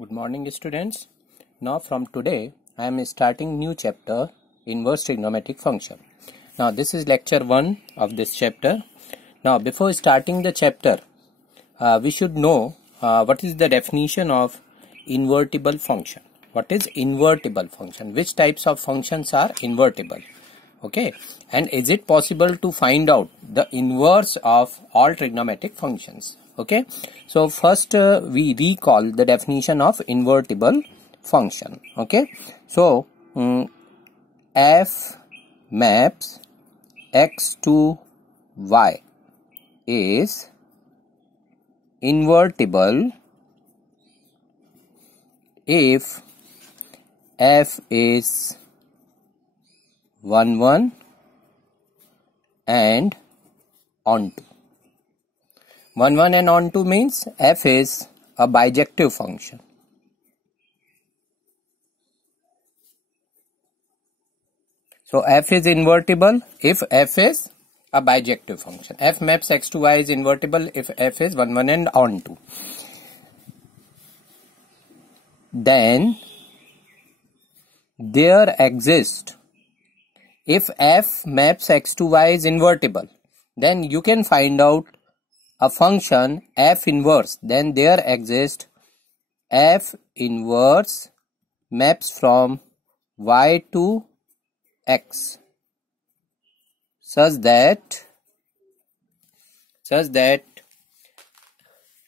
Good morning, students. Now from today I am starting new chapter, inverse trigonometric function. Now this is lecture 1 of this chapter. Now before starting the chapter we should know what is the definition of invertible function. What is invertible function? Which types of functions are invertible? Okay, and is it possible to find out the inverse of all trigonometric functions? Okay, so first we recall the definition of invertible function. Okay, so f maps x to y is invertible if f is 1 1 and onto. 1 1 and onto means f is a bijective function. So f is invertible if f is a bijective function. F maps x to y is invertible if f is 1 1 and onto. Then there exists, if f maps x to y is invertible, then you can find out a function f inverse. Then there exists f inverse maps from y to x such that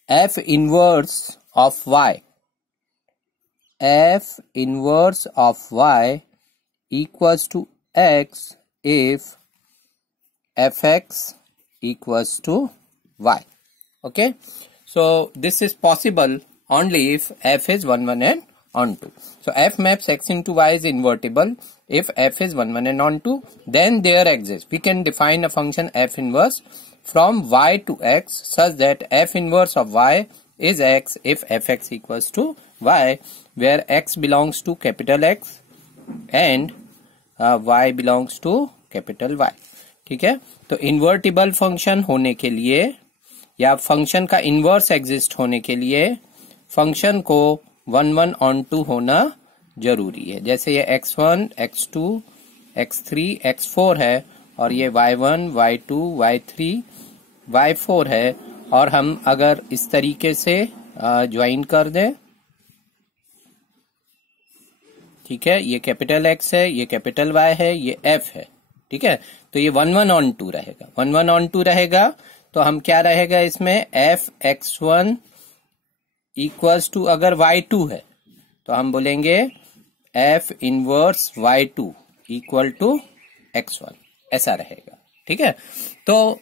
f inverse of y equals to x if fx equals to y. Okay, so this is possible only if f is 1 1 and onto. So f maps x into y is invertible if f is 1 1 and onto. Then there exists, we can define a function f inverse from y to x such that f inverse of y is x if fx equals to y, where x belongs to capital X and y belongs to capital Y. ठीक है, तो invertible function होने के लिए या function का inverse exist होने के लिए फंक्शन को 1 1 on 2 होना जरूरी है. जैसे ये x1, x2, x3, x4 है और ये y1, y2, y3, y4 है, और हम अगर इस तरीके से ज्वाइन कर दें, ठीक है, ये कैपिटल X है, ये कैपिटल Y है, ये F है. ठीक है, तो ये 1 1 on 2 रहेगा. 1 1 on 2 रहेगा तो हम क्या रहेगा इसमें, f x1 इक्वल्स टू, अगर y2 है तो हम बोलेंगे f inverse y2 equal to x1, ऐसा रहेगा. ठीक है, तो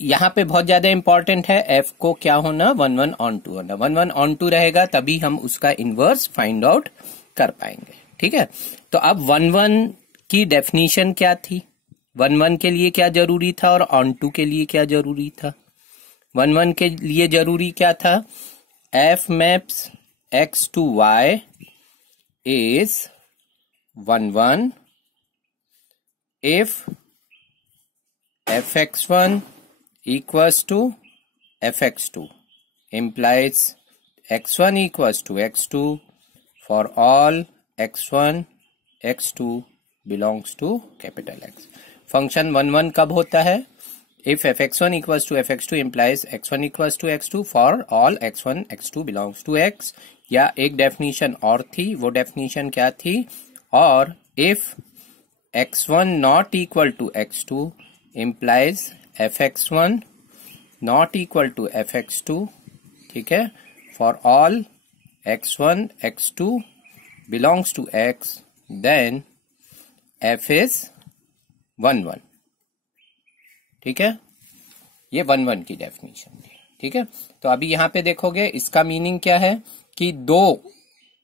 यहाँ पे बहुत ज्यादा इंपॉर्टेंट है f को क्या होना, 1 1 on 2 होना. 1 1 on 2 रहेगा तभी हम उसका इनवर्स फाइंड आउट कर पाएंगे. ठीक है, तो अब 1 1 की डेफिनेशन क्या थी, 1 1 के लिए क्या जरूरी था और ऑन 2 के लिए क्या जरूरी था. 1 1 के लिए जरूरी क्या था, f maps x to y is 1 1 if fx1 equals to fx2 implies x1 equals to x2 for all x1 x2 belongs to capital X. Function 1 1 कब होता है, if fx1 equals to fx2 implies x1 equals to x2 for all x1 x2 belongs to x. या एक definition और थी, वो definition क्या थी, और if x1 not equal to x2 implies fx1 not equal to fx2. ठीक है, for all x1 x2 belongs to x, then f is 1 1. ठीक है, ये 1 1 की डेफिनेशन थी. ठीक है, तो अभी यहाँ पे देखोगे इसका मीनिंग क्या है कि दो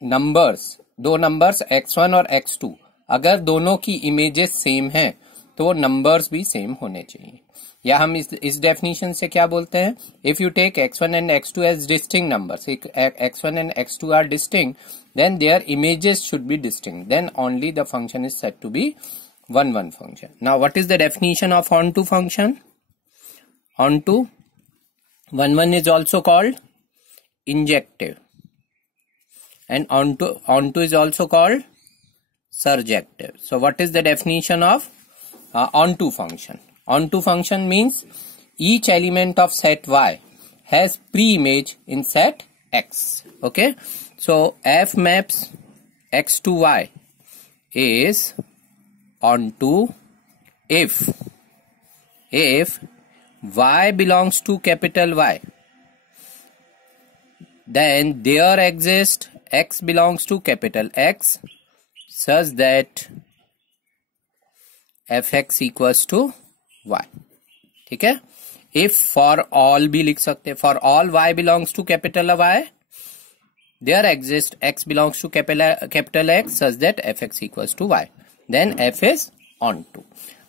नंबर्स x1 और x2, अगर दोनों की इमेजेस सेम हैं तो नंबर्स भी सेम होने चाहिए. या हम इस डेफिनेशन से क्या बोलते हैं, if you take x1 and x2 as distinct numbers, x1 and x2 are distinct, then their images should be distinct, then only the function is said to be 1 1 function. Now what is the definition of onto function? Onto 1 1 is also called injective. and onto is also called surjective. So what is the definition of onto function? Onto function means each element of set Y has pre-image in set X. Okay, so F maps X to Y is onto if Y belongs to capital Y, then there exists X belongs to capital X such that fx equals to y. ठीक है, if for all भी लिख सकते, for all y belongs to capital Y, there exists x belongs to capital X such that fx equals to y, then f is onto.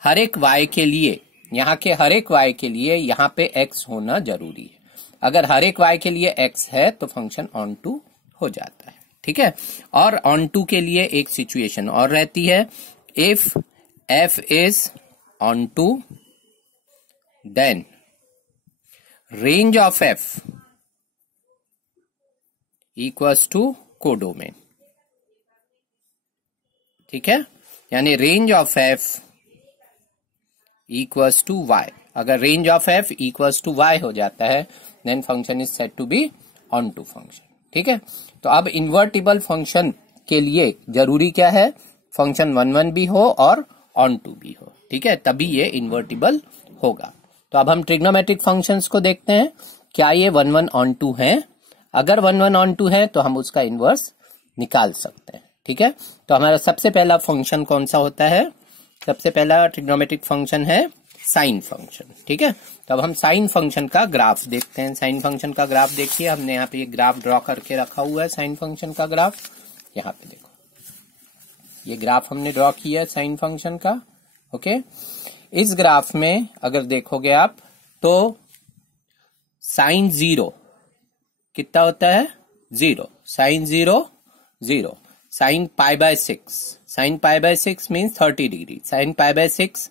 हर एक y के लिए, यहाँ के हर एक y के लिए यहाँ पे x होना जरूरी है. अगर हर एक y के लिए x है तो फंक्शन onto हो जाता है. ठीक है, और onto के लिए एक सिचुएशन और रहती है, if f is onto then range of f equals to codomain. ठीक है, यानी range of f equals to y. अगर range of f equals to y हो जाता है then function is said to be onto function. ठीक है, तो अब इन्वर्टिबल फंक्शन के लिए जरूरी क्या है, फंक्शन 1 1 भी हो और onto भी हो. ठीक है, तभी ये इन्वर्टिबल होगा. तो अब हम ट्रिग्नोमेट्रिक फंक्शंस को देखते हैं, क्या ये 1 1 onto हैं. अगर 1 1 onto है तो हम उसका इनवर्स निकाल सकते हैं. ठीक है, तो हमारा सबसे पहला फंक्शन कौन सा होता है, सबसे पहला ट्रिग्नोमेट्रिक फंक्शन है साइन फंक्शन. ठीक है, तो अब हम साइन फंक्शन का ग्राफ देखते हैं. साइन फंक्शन का ग्राफ देखिए, हमने यहाँ पे ये ग्राफ ड्रॉ करके रखा हुआ है. साइन फंक्शन का ग्राफ यहाँ पे देखो, ये ग्राफ हमने ड्रॉ किया है साइन फंक्शन का. ओके, इस ग्राफ में अगर देखोगे आप तो साइन 0 कितना होता है, 0. Sine 0 0. Sine pi by 6, sine pi by 6 means 30 degree. Sine pi by 6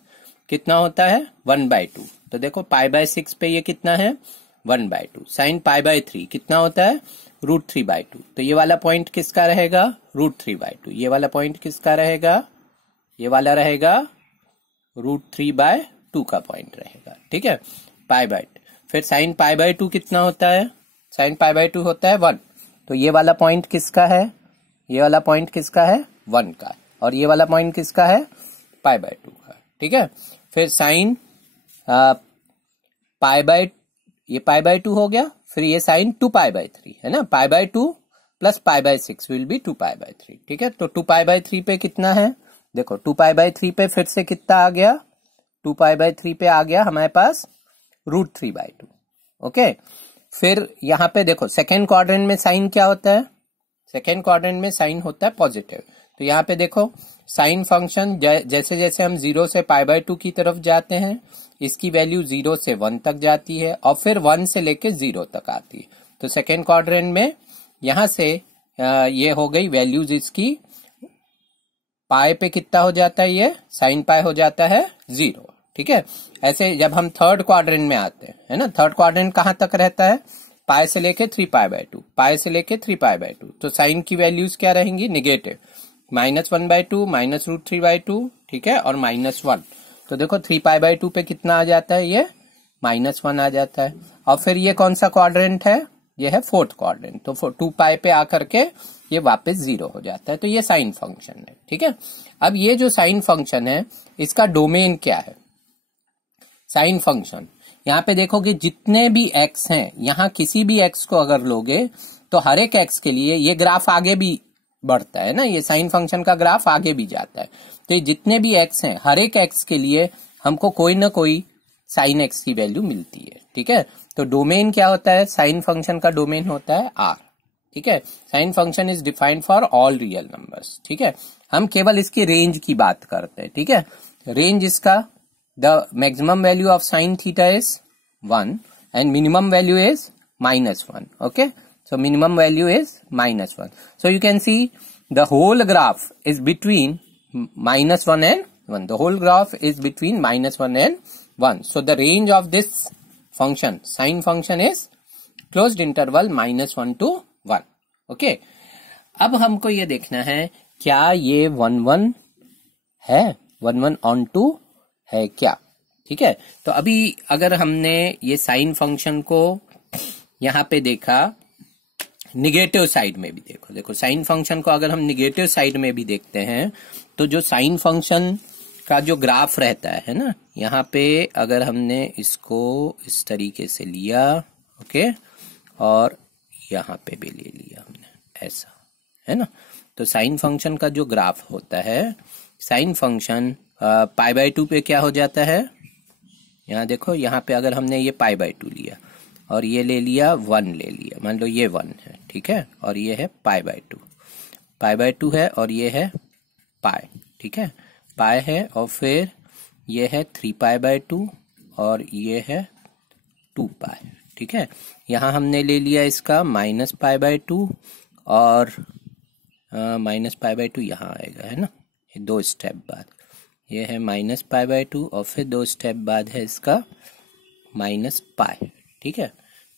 कितना होता है, 1/2. तो देखो पाई बाय 6 पे ये कितना है, 1/2. साइन पाई बाय 3 कितना होता है, √3/2. तो ये वाला पॉइंट किसका रहेगा, √3/2. ये वाला पॉइंट किसका रहेगा, ये वाला रहेगा √3/2 का पॉइंट रहेगा. ठीक है, पाई बाय 2. फिर साइन पाई बाय 2 कितना होता है, साइन पाई बाय 2 होता है 1. तो ये वाला पॉइंट किसका है, ये वाला पॉइंट किसका है, 1 का. और ये वाला पॉइंट किसका है, पाई बाय 2 का. ठीक है, फिर साइन पाई बाय, ये पाई बाय 2 हो गया. फिर ये साइन 2π/3 है ना, π/2 प्लस π/6 विल बी 2π/3. ठीक है, तो 2π/3 पे कितना है, देखो 2π/3 पे फिर से कितना आ गया, 2π/3 पे आ गया हमारे पास √3/2. ओके, फिर यहाँ पे देखो सेकेंड क्वाड्रेंट में साइन क्या होता है, सेकेंड क्वाड्रेंट में साइन होता है पॉजिटिव. तो यहाँ पे देखो साइन फंक्शन जैसे जैसे हम 0 से π/2 की तरफ जाते हैं, इसकी वैल्यू 0 से 1 तक जाती है और फिर 1 से लेके 0 तक आती है. तो सेकेंड क्वाड्रेंट में यहां से ये हो गई वैल्यूज इसकी, पाई पे कितना हो जाता है, ये साइन पाई हो जाता है 0. ठीक है, ऐसे जब हम थर्ड क्वाड्रेंट में आते हैं, है ना, थर्ड क्वाड्रेंट कहां तक रहता है, पाई से लेके 3π/2, पाई से लेके 3π/2. तो साइन की वैल्यूज क्या रहेंगी, निगेटिव, -1/2 -√3/2. ठीक है, और -1. तो देखो 3π/2 पे कितना आ जाता है, ये -1 आ जाता है. और फिर ये कौन सा क्वाड्रेंट है, ये है फोर्थ क्वाड्रेंट. तो 2π पे आकर के ये वापस 0 हो जाता है. तो ये साइन फंक्शन है. ठीक है, अब ये जो साइन फंक्शन है इसका डोमेन क्या है, साइन फंक्शन यहाँ पे देखोगे जितने भी x हैं, यहाँ किसी भी x को अगर लोगे तो हर एक x के लिए ये ग्राफ आगे भी बढ़ता है ना, ये साइन फंक्शन का ग्राफ आगे भी जाता है. तो जितने भी x हैं, हर एक x के लिए हमको कोई ना कोई साइन x की वैल्यू मिलती है. ठीक है, तो डोमेन क्या होता है, साइन फंक्शन का डोमेन होता है R. ठीक है, sine function is defined for all real numbers. ठीक है, हम केवल इसकी रेंज की बात करते हैं. ठीक है, रेंज इसका, the maximum value of sine theta is 1 and minimum value is -1. Okay, so minimum value is -1. So you can see the whole graph is between -1 and 1. The whole graph is between -1 and 1. So the range of this function, sine function, is closed interval -1 to 1. Okay. अब हमको ये देखना है क्या ये 1 1 है, 1 1 on to है क्या, ठीक है। तो अभी अगर हमने ये साइन फंक्शन को यहाँ पे देखा, निगेटिव साइड में भी देखो साइन फंक्शन को अगर हम निगेटिव साइड में भी देखते हैं तो जो साइन फंक्शन का जो ग्राफ रहता है ना, यहाँ पे अगर हमने इसको इस तरीके से लिया, ओके, और यहाँ पे भी ले लिया हमने, ऐसा है ना, तो साइन फंक्शन का जो ग्राफ होता है, साइन फंक्शन π/2 पे क्या हो जाता है, यहाँ देखो, यहाँ पे अगर हमने ये π/2 लिया और ये ले लिया 1 ले लिया, मान लो ये 1 है, ठीक है, और ये है π/2 है और ये है π, ठीक है, π है, और फिर ये है 3π/2 और ये है 2π, ठीक है। यहाँ हमने ले लिया इसका -π/2 और -π/2 यहाँ आएगा, है ना, ये 2 स्टेप बाद, ये है -π/2 और फिर 2 स्टेप बाद है इसका -π, ठीक है।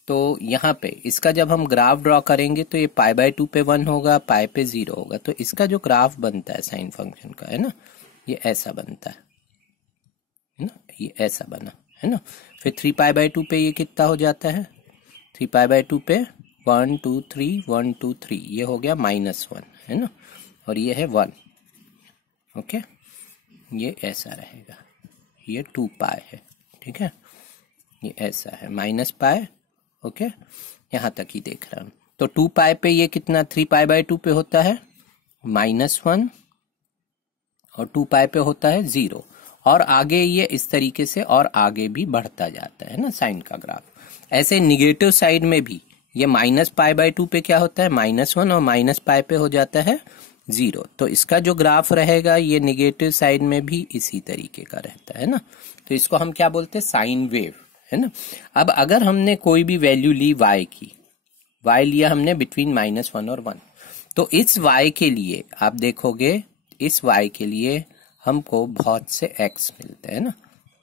तो यहाँ पे इसका जब हम ग्राफ ड्रॉ करेंगे तो ये π/2 पे 1 होगा, π पे 0 होगा, तो इसका जो ग्राफ बनता है साइन फंक्शन का, है ना, ये ऐसा बनता है ना, ये ऐसा बना, है ना। फिर 3π/2 पे ये कितना हो जाता है, 3π/2 पे 1 2 3 1 2 3, ये हो गया -1, है ना, और ये है 1, ओके, ये ऐसा रहेगा, ये 2π है, ठीक है, ये ऐसा है -π, ओके, यहाँ तक ही देख रहा हूँ। तो 2π पे ये कितना 3π/2 पे होता है -1 और 2π पे होता है 0, और आगे ये इस तरीके से और आगे भी बढ़ता जाता है ना साइन का ग्राफ। ऐसे निगेटिव साइड में भी ये -π/2 पे क्या होता है -1 और -π पे हो जाता है 0, तो इसका जो ग्राफ रहेगा ये निगेटिव साइड में भी इसी तरीके का रहता है ना। तो इसको हम क्या बोलते हैं, साइन वेव, है ना। अब अगर हमने कोई भी वैल्यू ली y की, y लिया हमने बिटवीन -1 और 1, तो इस y के लिए आप देखोगे, इस y के लिए हमको बहुत से x मिलते हैं ना,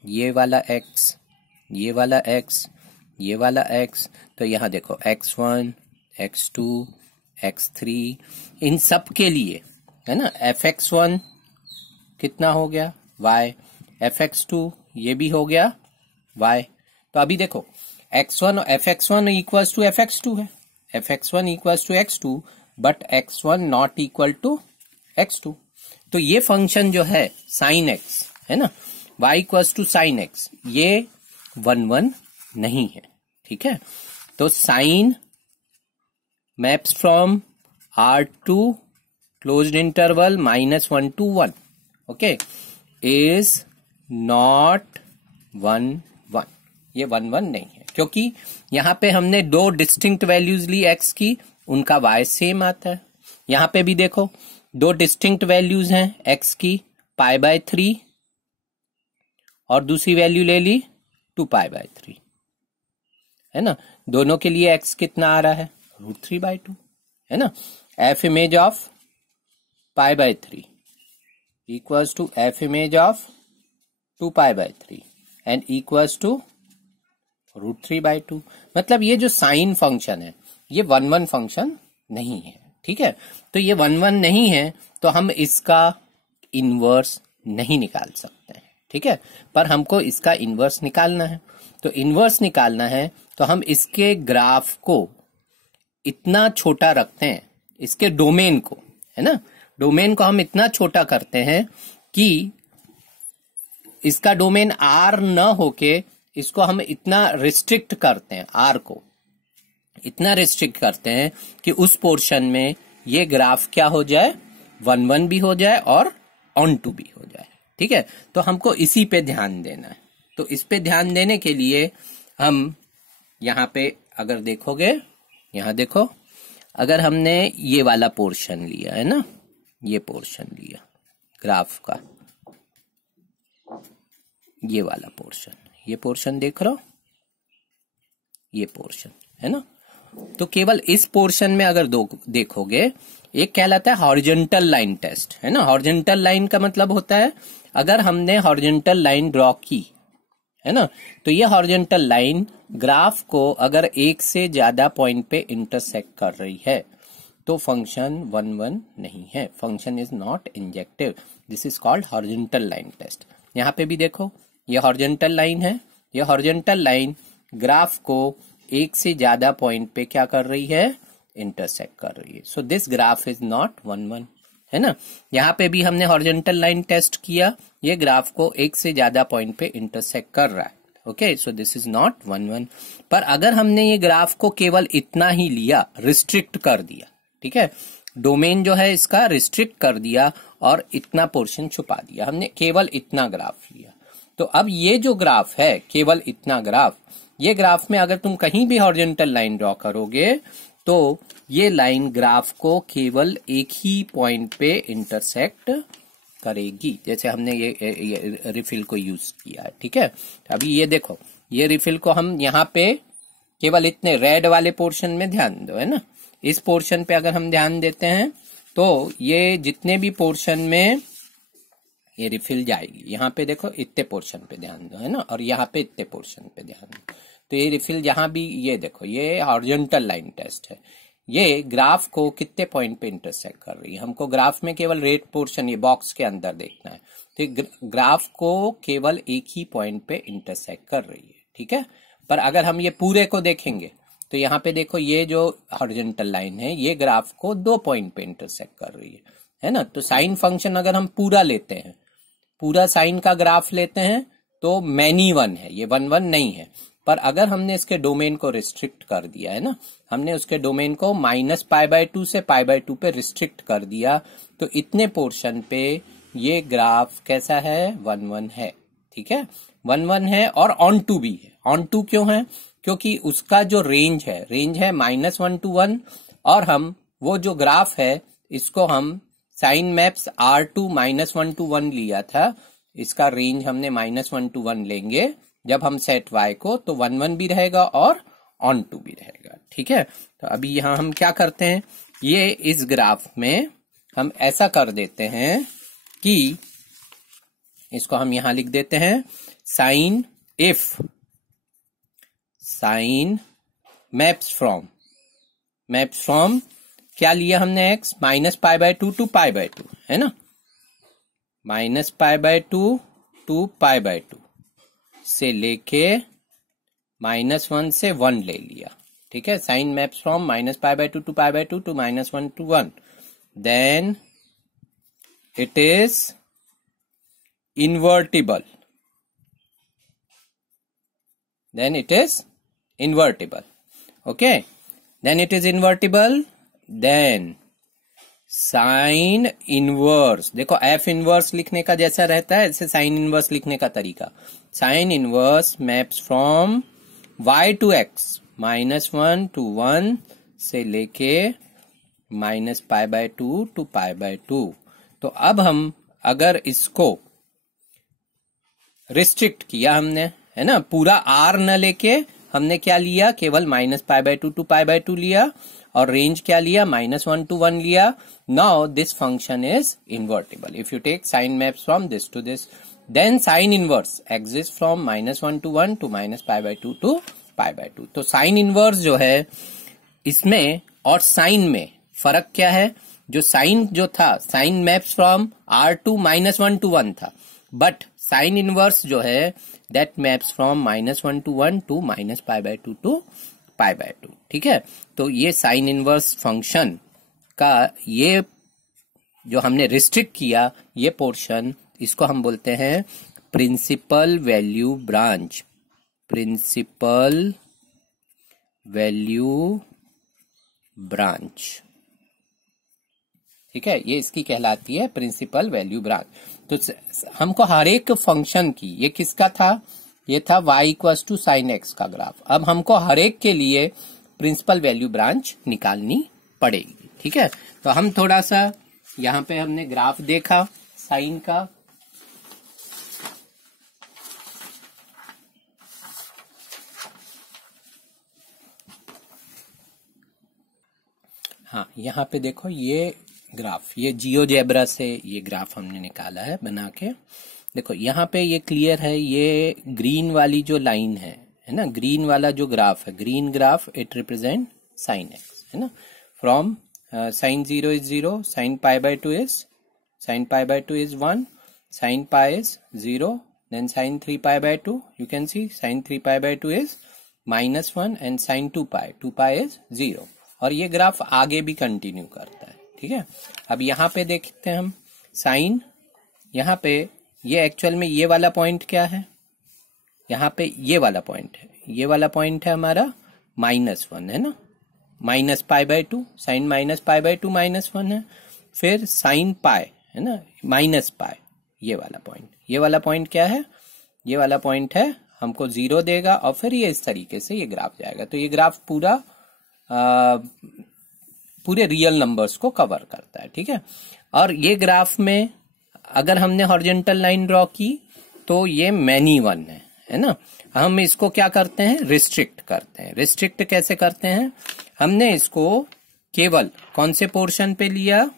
ये वाला x, ये वाला x, ये वाला x, तो यहाँ देखो x1 x2 x3, इन सब के लिए, है ना, fx1 कितना हो गया y, fx2 ये भी हो गया y। तो अभी देखो x1 और fx1 इक्वल्स टू fx2 है, fx1 equals to x2 but x1 not equal to x2। तो ये फंक्शन जो है साइन x, है ना, y equals to sine x, ये 1 1 नहीं है, ठीक है। तो sine maps from R to closed interval -1 to 1, okay, is not 1 1, ये 1 1 नहीं है, क्योंकि यहाँ पे हमने 2 डिस्टिंक्ट वैल्यूज ली x की, उनका y सेम आता है। यहाँ पे भी देखो 2 डिस्टिंक्ट वैल्यूज हैं x की, π/3 और दूसरी वैल्यू ले ली 2π/3, है ना, दोनों के लिए x कितना आ रहा है √3/2, है ना। f image of π/3 equals to f image of 2π/3 and equals to √3/2, मतलब ये जो साइन फंक्शन है ये 1 1 फंक्शन नहीं है, ठीक है। तो ये 1 1 नहीं है तो हम इसका इनवर्स नहीं निकाल सकते हैं, ठीक है, पर हमको इसका इनवर्स निकालना है। तो इनवर्स निकालना है तो हम इसके ग्राफ को इतना छोटा रखते हैं, इसके डोमेन को, है ना, डोमेन को हम इतना छोटा करते हैं कि इसका डोमेन R न होके इसको हम इतना रिस्ट्रिक्ट करते हैं, R को इतना रिस्ट्रिक्ट करते हैं कि उस पोर्शन में ये ग्राफ क्या हो जाए 1 1 भी हो जाए और ऑन टू भी हो जाए, ठीक है। तो हमको इसी पे ध्यान देना है। तो इस पे ध्यान देने के लिए हम यहाँ पे अगर देखोगे, यहाँ देखो, अगर हमने ये वाला पोर्शन लिया है ना, ये पोर्शन लिया ग्राफ का, ये वाला पोर्शन, ये पोर्शन देख रहे हो, ये पोर्शन है ना, तो केवल इस पोर्शन में अगर देखोगे, एक कहलाता है हॉरिजॉन्टल लाइन टेस्ट, है ना। हॉरिजॉन्टल लाइन का मतलब होता है अगर हमने हॉरिजॉन्टल लाइन ड्रॉ की, है ना, तो ये हॉरिजॉन्टल लाइन ग्राफ को अगर एक से ज्यादा पॉइंट पे इंटरसेक्ट कर रही है तो फंक्शन 1 1 नहीं है, function is not injective. This is called horizontal line test. यहाँ पे भी देखो ये हॉरिजॉन्टल लाइन है, ये हॉरिजॉन्टल लाइन ग्राफ को एक से ज्यादा पॉइंट पे क्या कर रही है, इंटरसेक्ट कर रही है। So this graph is not 1 1, है ना। यहाँ पे भी हमने हॉरिजॉन्टल लाइन टेस्ट किया, ये ग्राफ को एक से ज्यादा पॉइंट पे इंटरसेक्ट कर रहा है। Okay, so this is not 1 1। पर अगर हमने ये ग्राफ को केवल इतना ही लिया, रिस्ट्रिक्ट कर दिया, ठीक है, डोमेन जो है इसका रिस्ट्रिक्ट कर दिया और इतना पोर्शन छुपा दिया, हमने केवल इतना ग्राफ लिया, तो अब ये जो ग्राफ है केवल इतना ग्राफ, ये ग्राफ में अगर तुम कहीं भी हॉरिजॉन्टल लाइन ड्रॉ करोगे तो ये लाइन ग्राफ को केवल एक ही पॉइंट पे इंटरसेक्ट करेगी। जैसे हमने ये रिफिल को यूज किया है, ठीक है। अभी ये देखो, ये रिफिल को हम यहाँ पे केवल इतने रेड वाले पोर्शन में ध्यान दो, है ना, इस पोर्शन पे अगर हम ध्यान देते हैं तो ये जितने भी पोर्शन में ये रिफिल जाएगी, यहाँ पे देखो इतने पोर्शन पे ध्यान दो, है ना, और यहाँ पे इतने पोर्शन पे ध्यान दो, तो ये रिफिल जहां भी, ये देखो ये हॉरिजॉन्टल लाइन टेस्ट है, ये ग्राफ को कितने पॉइंट पे इंटरसेक्ट कर रही है। हमको ग्राफ में केवल रेड पोर्शन, ये बॉक्स के अंदर देखना है, तो ग्राफ को केवल एक ही पॉइंट पे इंटरसेक्ट कर रही है, ठीक है। पर अगर हम ये पूरे को देखेंगे तो यहाँ पे देखो ये जो हॉरिजॉन्टल लाइन है ये ग्राफ को 2 पॉइंट पे इंटरसेक्ट कर रही है ना। तो साइन फंक्शन अगर हम पूरा लेते हैं, पूरा साइन का ग्राफ लेते हैं तो मैनी 1 है, ये 1 1 नहीं है। पर अगर हमने इसके डोमेन को रिस्ट्रिक्ट कर दिया, है ना, हमने उसके डोमेन को -π/2 से π/2 पे रिस्ट्रिक्ट कर दिया, तो इतने पोर्शन पे ये ग्राफ कैसा है, 1 1 है, ठीक है, 1 1 है और ऑन टू भी है। ऑन टू क्यों है, क्योंकि उसका जो रेंज है -1 to 1, और हम वो जो ग्राफ है इसको हम साइन मैप्स R2 -1 to 1 लिया था, इसका रेंज हमने -1 to 1 लेंगे जब हम सेट y को, तो 1 1 भी रहेगा और ऑन टू भी रहेगा, ठीक है। तो अभी यहां हम क्या करते हैं, ये इस ग्राफ में हम ऐसा कर देते हैं कि इसको हम यहां लिख देते हैं साइन मैप्स फ्रॉम क्या लिया हमने x -π/2 to π/2, है ना, -π/2 to π/2 से लेके -1 से 1 ले लिया, ठीक है। Sine maps from -π/2 to π/2 to -1 to 1, then it is invertible, okay, then it is invertible, then sine inverse, देखो एफ इनवर्स लिखने का जैसा रहता है ऐसे साइन इनवर्स लिखने का तरीका, sine inverse maps from y to x -1 to 1 से लेके -π/2 to π/2। तो अब हम अगर इसको रिस्ट्रिक्ट किया हमने, है ना, पूरा r न लेके हमने क्या लिया, केवल -π/2 to π/2 लिया, और रेंज क्या लिया, -1 to 1 लिया। Now this function is invertible if you take sine maps from this to this, then sine inverse exist from -1 to 1 to -π/2 to π/2। तो साइन इनवर्स जो है इसमें और साइन में फर्क क्या है, जो साइन जो था, sign maps from R2 -1 to 1 था, बट साइन इनवर्स जो है that maps from -1 to 1 to -π/2 to π/2, ठीक है। तो ये साइन इनवर्स फंक्शन का ये जो हमने रिस्ट्रिक्ट किया ये पोर्शन, इसको हम बोलते हैं प्रिंसिपल वैल्यू ब्रांच, ठीक है, ये इसकी कहलाती है प्रिंसिपल वैल्यू ब्रांच। तो हमको हर एक फंक्शन की, ये किसका था, ये था y = sin x का ग्राफ, अब हमको हर एक के लिए प्रिंसिपल वैल्यू ब्रांच निकालनी पड़ेगी, ठीक है। तो हम थोड़ा सा यहाँ पे हमने ग्राफ देखा साइन का, हाँ यहाँ पे देखो ये ग्राफ, ये जियोजेब्रा से ये ग्राफ हमने निकाला है बना के। देखो यहाँ पे ये क्लियर है, ये ग्रीन वाली जो लाइन है ना, ग्रीन वाला जो ग्राफ है, green graph, it represent sine x, है ना, from sin 0 is 0, sin pi by 2 is 1, sin pi is 0, then sin 3 pi by 2, you can see sin 3 pi by 2 is -1 and sin 2 pi is 0. और ये graph आगे भी continue करता है, ठीक है। अब यहाँ पे देखते हैं हम साइन, यहाँ पे ये एक्चुअल में ये वाला पॉइंट क्या है, यहाँ पे ये वाला पॉइंट है, ये वाला पॉइंट है हमारा -1 है ना, minus pi by 2, sine minus pi by 2 -1 है, फिर साइन पाई है ना माइनस पाई, ये वाला पॉइंट क्या है, ये वाला पॉइंट है हमको 0 देगा और फिर ये इस तरीके से ये ग्राफ जाएगा। तो ये ग्राफ पूरे रियल नंबर्स को कवर करता है, ठीक है। और ये ग्राफ में अगर हमने हॉरिजॉन्टल लाइन ड्रॉ की तो ये मैनी वन है ना। हम इसको क्या करते हैं, रिस्ट्रिक्ट करते हैं। रिस्ट्रिक्ट कैसे करते हैं, हमने इसको केवल कौन से पोर्शन पे लिया,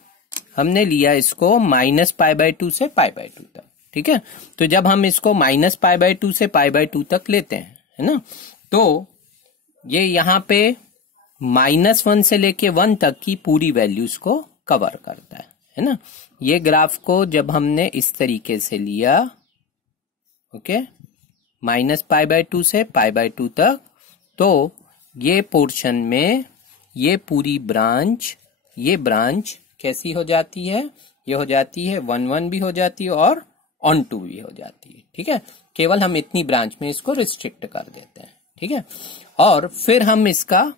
हमने लिया इसको -π/2 से π/2 तक, ठीक है। तो जब हम इसको -π/2 से π/2 तक लेते हैं, है ना, तो ये यहाँ पे -1 से लेके 1 तक की पूरी वैल्यूज को कवर करता है ना। ये ग्राफ को जब हमने इस तरीके से लिया, ओके, -π/2 से π/2 तक, तो ये पोर्शन में ये पूरी ब्रांच, ये ब्रांच कैसी हो जाती है, ये हो जाती है 1 भी हो जाती है और ऑन 2 भी हो जाती है, ठीक है। केवल हम इतनी ब्रांच में इसको रिस्ट्रिक्ट कर देते हैं, ठीक है। और फिर हम इसका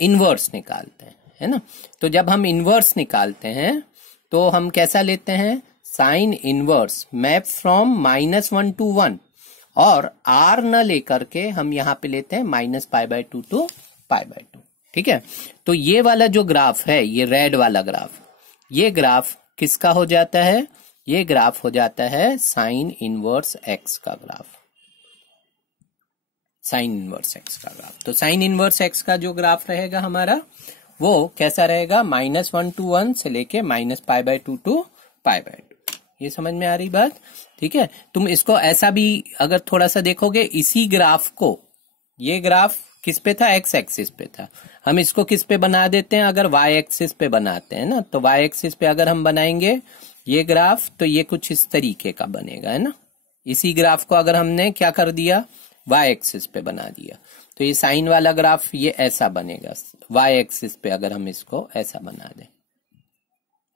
इनवर्स निकालते हैं, है ना। तो जब हम इनवर्स निकालते हैं तो हम कैसा लेते हैं, sine inverse map from -1 to 1, और r न लेकर के हम यहाँ पे लेते हैं -π/2 to π/2, ठीक है। तो ये वाला जो ग्राफ है, ये रेड वाला ग्राफ, ये ग्राफ किसका हो जाता है, ये ग्राफ हो जाता है साइन इनवर्स x का ग्राफ, साइन इनवर्स x का ग्राफ। तो साइन इनवर्स x का जो ग्राफ रहेगा हमारा, वो कैसा रहेगा, -1 to 1 से लेके -π/2 to π/2। ये समझ में आ रही बात, ठीक है। तुम इसको ऐसा भी अगर थोड़ा सा देखोगे, इसी ग्राफ को, ये ग्राफ किस पे था, x एक्सिस पे था, हम इसको किस पे बना देते हैं, अगर y एक्सिस पे बनाते हैं ना, तो y एक्सिस पे अगर हम बनाएंगे ये ग्राफ, तो ये कुछ इस तरीके का बनेगा, है ना। इसी ग्राफ को अगर हमने क्या कर दिया, y एक्सिस पे बना दिया, तो ये साइन वाला ग्राफ ये ऐसा बनेगा, y एक्सिस पे अगर हम इसको ऐसा बना दें,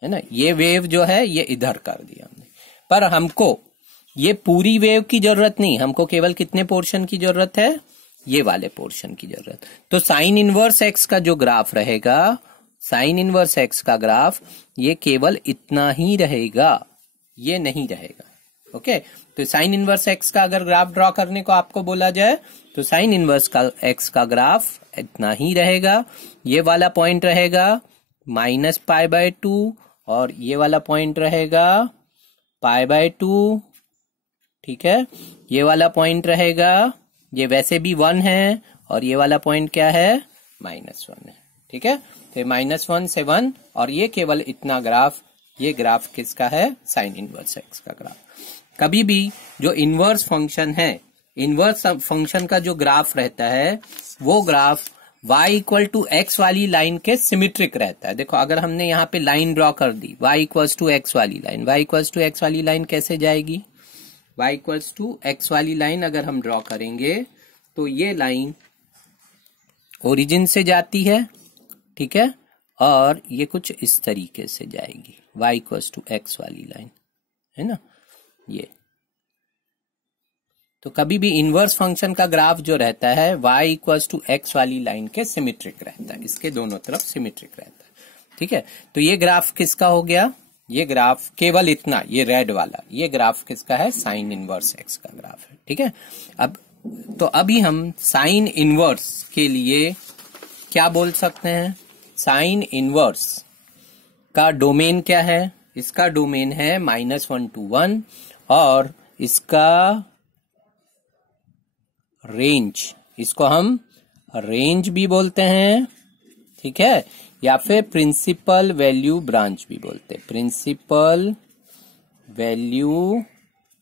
है ना। ये वेव जो है ये इधर कर दिया हमने, पर हमको ये पूरी वेव की जरूरत नहीं, हमको केवल कितने पोर्शन की जरूरत है, ये वाले पोर्शन की जरूरत। तो साइन इनवर्स x का जो ग्राफ रहेगा, साइन इनवर्स x का ग्राफ ये केवल इतना ही रहेगा, ये नहीं रहेगा, ओके। तो साइन इनवर्स x का अगर ग्राफ ड्रॉ करने को आपको बोला जाए, तो साइन इनवर्स का x का ग्राफ इतना ही रहेगा। ये वाला पॉइंट रहेगा -π/2 और ये वाला पॉइंट रहेगा π/2, ठीक है। ये वाला पॉइंट रहेगा, ये वैसे भी 1 है, और ये वाला पॉइंट क्या है, -1 है, ठीक है। तो -1 से 1, और ये केवल इतना ग्राफ, ये ग्राफ किसका है, साइन इनवर्स x का ग्राफ। कभी भी जो इनवर्स फंक्शन है, इनवर्स फंक्शन का जो ग्राफ रहता है, वो ग्राफ y = x वाली लाइन के सिमेट्रिक रहता है। देखो अगर हमने यहाँ पे लाइन ड्रॉ कर दी y = x वाली लाइन, y = x वाली लाइन कैसे जाएगी, y = x वाली लाइन अगर हम ड्रॉ करेंगे तो ये लाइन ओरिजिन से जाती है, ठीक है, और ये कुछ इस तरीके से जाएगी, y = x वाली लाइन, है ना ये। तो कभी भी इनवर्स फंक्शन का ग्राफ जो रहता है y = x वाली लाइन के सिमेट्रिक रहता है, इसके दोनों तरफ सिमेट्रिक रहता है, ठीक है। तो ये ग्राफ किसका हो गया, ये ग्राफ केवल इतना, ये रेड वाला, ये ग्राफ किसका है, साइन इनवर्स x का ग्राफ है, ठीक है। अब तो अभी हम साइन इनवर्स के लिए क्या बोल सकते हैं, साइन इनवर्स का डोमेन क्या है, इसका डोमेन है -1 to 1, और इसका रेंज, इसको हम रेंज भी बोलते हैं, ठीक है, या फिर प्रिंसिपल वैल्यू ब्रांच भी बोलते हैं, प्रिंसिपल वैल्यू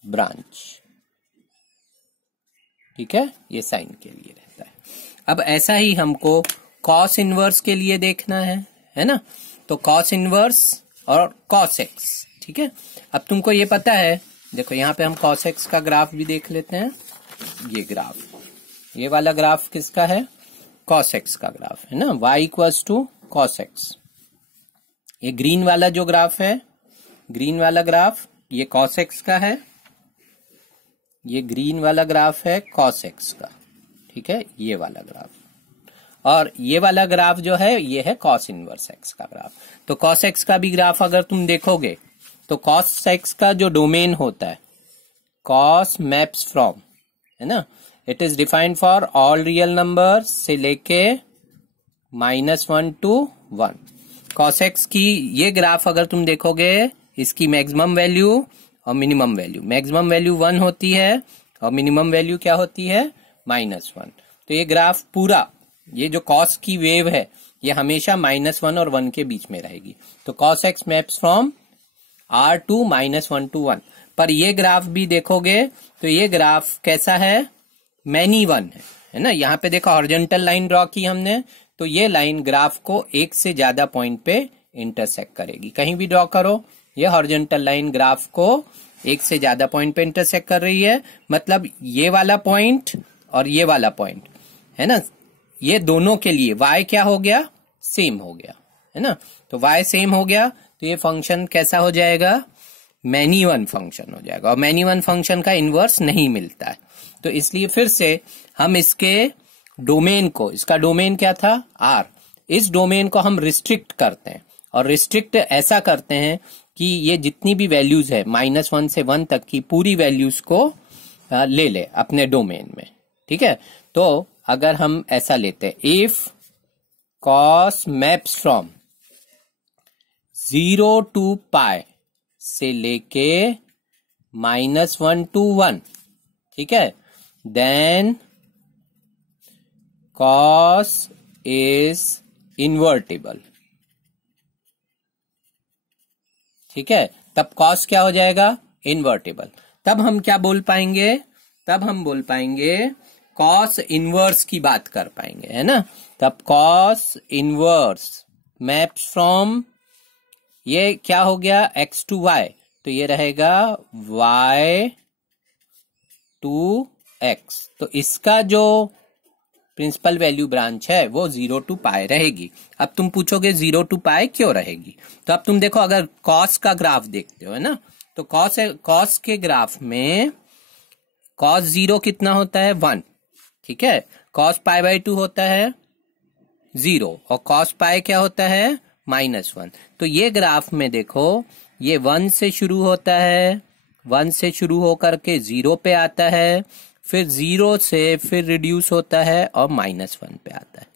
ब्रांच, ठीक है। ये साइन के लिए रहता है। अब ऐसा ही हमको कॉस इनवर्स के लिए देखना है ना। तो कॉस इनवर्स और कॉस एक्स। ठीक है, अब तुमको ये पता है, देखो यहाँ पे हम कॉस एक्स का ग्राफ भी देख लेते हैं। ये ग्राफ, ये वाला ग्राफ किसका है? कॉस एक्स का ग्राफ है ना, y equals to cos x. ये ग्रीन वाला जो ग्राफ है, ग्रीन वाला ग्राफ ये कॉस एक्स का है, ये ग्रीन वाला ग्राफ है कॉस एक्स का। ठीक है, ये वाला ग्राफ, और ये वाला ग्राफ जो है ये है कॉस इनवर्स एक्स का ग्राफ। तो कॉस एक्स का भी ग्राफ अगर तुम देखोगे तो कॉस एक्स का जो डोमेन होता है, कॉस मैप्स फ्रॉम, है ना, it is defined for all real number से लेके -1 to 1। कॉस एक्स की ये ग्राफ अगर तुम देखोगे, इसकी मैक्सिमम वैल्यू और मिनिमम वैल्यू, मैक्सिमम वैल्यू 1 होती है और मिनिमम वैल्यू क्या होती है? -1। तो ये ग्राफ पूरा, ये जो कॉस की वेव है ये हमेशा -1 और 1 के बीच में रहेगी। तो cos x maps from R to -1 to 1। पर ये ग्राफ भी देखोगे तो ये ग्राफ कैसा है? मैनी वन है ना। यहाँ पे देखो हॉरिजॉन्टल लाइन ड्रॉ की हमने, तो ये लाइन ग्राफ को एक से ज्यादा पॉइंट पे इंटरसेक्ट करेगी। कहीं भी ड्रॉ करो, ये हॉरिजॉन्टल लाइन ग्राफ को एक से ज्यादा पॉइंट पे इंटरसेक्ट कर रही है। मतलब ये वाला पॉइंट और ये वाला पॉइंट है ना, ये दोनों के लिए y क्या हो गया? सेम हो गया, है ना। तो y सेम हो गया तो ये फंक्शन कैसा हो जाएगा? मैनी वन फंक्शन हो जाएगा। और मैनी वन फंक्शन का इनवर्स नहीं मिलता है, तो इसलिए फिर से हम इसके डोमेन को, इसका डोमेन क्या था? R। इस डोमेन को हम रिस्ट्रिक्ट करते हैं, और रिस्ट्रिक्ट ऐसा करते हैं कि ये जितनी भी वैल्यूज है -1 से 1 तक की पूरी वैल्यूज को ले ले अपने डोमेन में। ठीक है, तो अगर हम ऐसा लेते हैं, if cos maps from 0 to पाई से लेके -1 to 1, ठीक है, देन cos is invertible। ठीक है, तब cos क्या हो जाएगा? इन्वर्टिबल। तब हम क्या बोल पाएंगे? तब हम बोल पाएंगे cos इनवर्स की बात कर पाएंगे, है ना। तब cos इनवर्स मैप्स फ्रॉम, ये क्या हो गया? x to y, तो ये रहेगा y to x। तो इसका जो प्रिंसिपल वैल्यू ब्रांच है वो 0 to पाई रहेगी। अब तुम पूछोगे 0 to पाई क्यों रहेगी? तो अब तुम देखो, अगर कॉस का ग्राफ देखते हो, है ना, तो कॉस के ग्राफ में कॉस 0 कितना होता है? 1। ठीक है, कॉस π/2 होता है 0, और कॉस पाई क्या होता है? -1। तो ये ग्राफ में देखो, ये 1 से शुरू होता है, 1 से शुरू होकर के 0 पे आता है, फिर 0 से फिर रिड्यूस होता है और -1 पे आता है।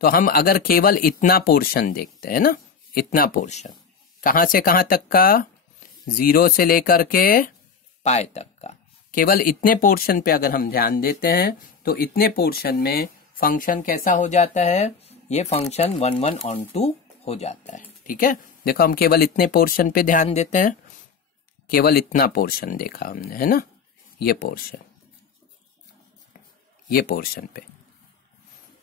तो हम अगर केवल इतना पोर्शन देखते हैं ना, इतना पोर्शन कहां से कहां तक का? 0 से लेकर के पाई तक का, केवल इतने पोर्शन पे अगर हम ध्यान देते हैं तो इतने पोर्शन में फंक्शन कैसा हो जाता है? ये फंक्शन 1/(1)(2) हो जाता है। ठीक है, देखो हम केवल इतने पोर्शन पे ध्यान देते हैं, केवल इतना पोर्शन देखा हमने, है ना, ये पोर्शन, ये पोर्शन पे,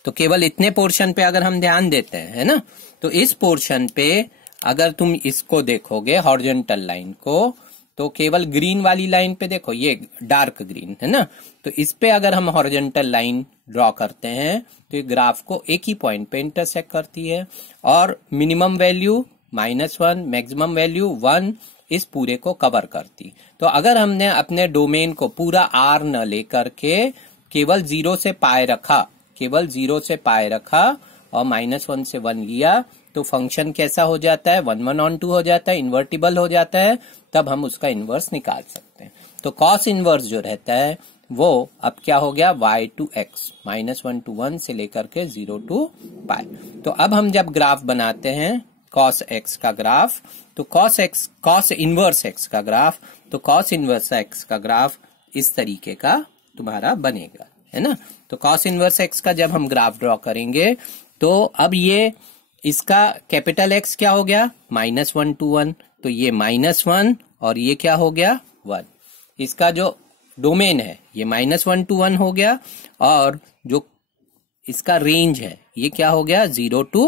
तो केवल इतने पोर्शन पे अगर हम ध्यान देते हैं, है ना, तो इस पोर्शन पे अगर तुम इसको देखोगे हॉरिजॉन्टल लाइन को, तो केवल ग्रीन वाली लाइन पे देखो, ये डार्क ग्रीन है ना, तो इस पे अगर हम हॉरिजॉन्टल लाइन ड्रॉ करते हैं तो ये ग्राफ को एक ही पॉइंट पे इंटरसेक्ट करती है, और मिनिमम वैल्यू -1, मैक्सिमम वैल्यू 1 इस पूरे को कवर करती। तो अगर हमने अपने डोमेन को पूरा R न लेकर के केवल 0 से पाई रखा, केवल 0 से पाई रखा और -1 से 1 लिया, तो फंक्शन कैसा हो जाता है? 1/(1)(2) हो जाता है, इन्वर्टिबल हो जाता है। तब हम उसका इनवर्स निकाल सकते हैं। तो कॉस इनवर्स जो रहता है वो अब क्या हो गया? y to x, -1 to 1 से लेकर के 0 to पाई। तो अब हम जब ग्राफ बनाते हैं cos x का ग्राफ, तो cos इनवर्स x का ग्राफ, तो cos इनवर्स x का ग्राफ इस तरीके का तुम्हारा बनेगा, है ना। तो cos इनवर्स x का जब हम ग्राफ ड्रॉ करेंगे तो अब ये इसका कैपिटल X क्या हो गया? -1 to 1, तो ये -1 और ये क्या हो गया? 1। इसका जो डोमेन है ये -1 to 1 हो गया, और जो इसका रेंज है ये क्या हो गया? 0 to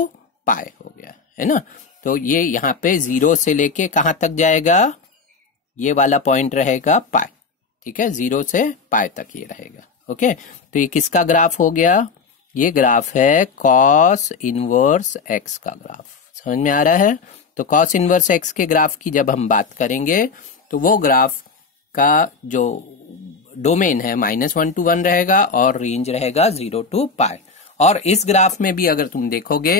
पाई हो गया, है ना। तो ये यहाँ पे 0 से लेके कहाँ तक जाएगा, ये वाला पॉइंट रहेगा पाई, ठीक है, 0 से पाई तक ये रहेगा। ओके, तो ये किसका ग्राफ हो गया, ये ग्राफ है कॉस इनवर्स एक्स का ग्राफ। समझ में आ रहा है। तो कॉस इनवर्स एक्स के ग्राफ की जब हम बात करेंगे तो वो ग्राफ का जो डोमेन है -1 to 1 रहेगा और रेंज रहेगा 0 to पाई। और इस ग्राफ में भी अगर तुम देखोगे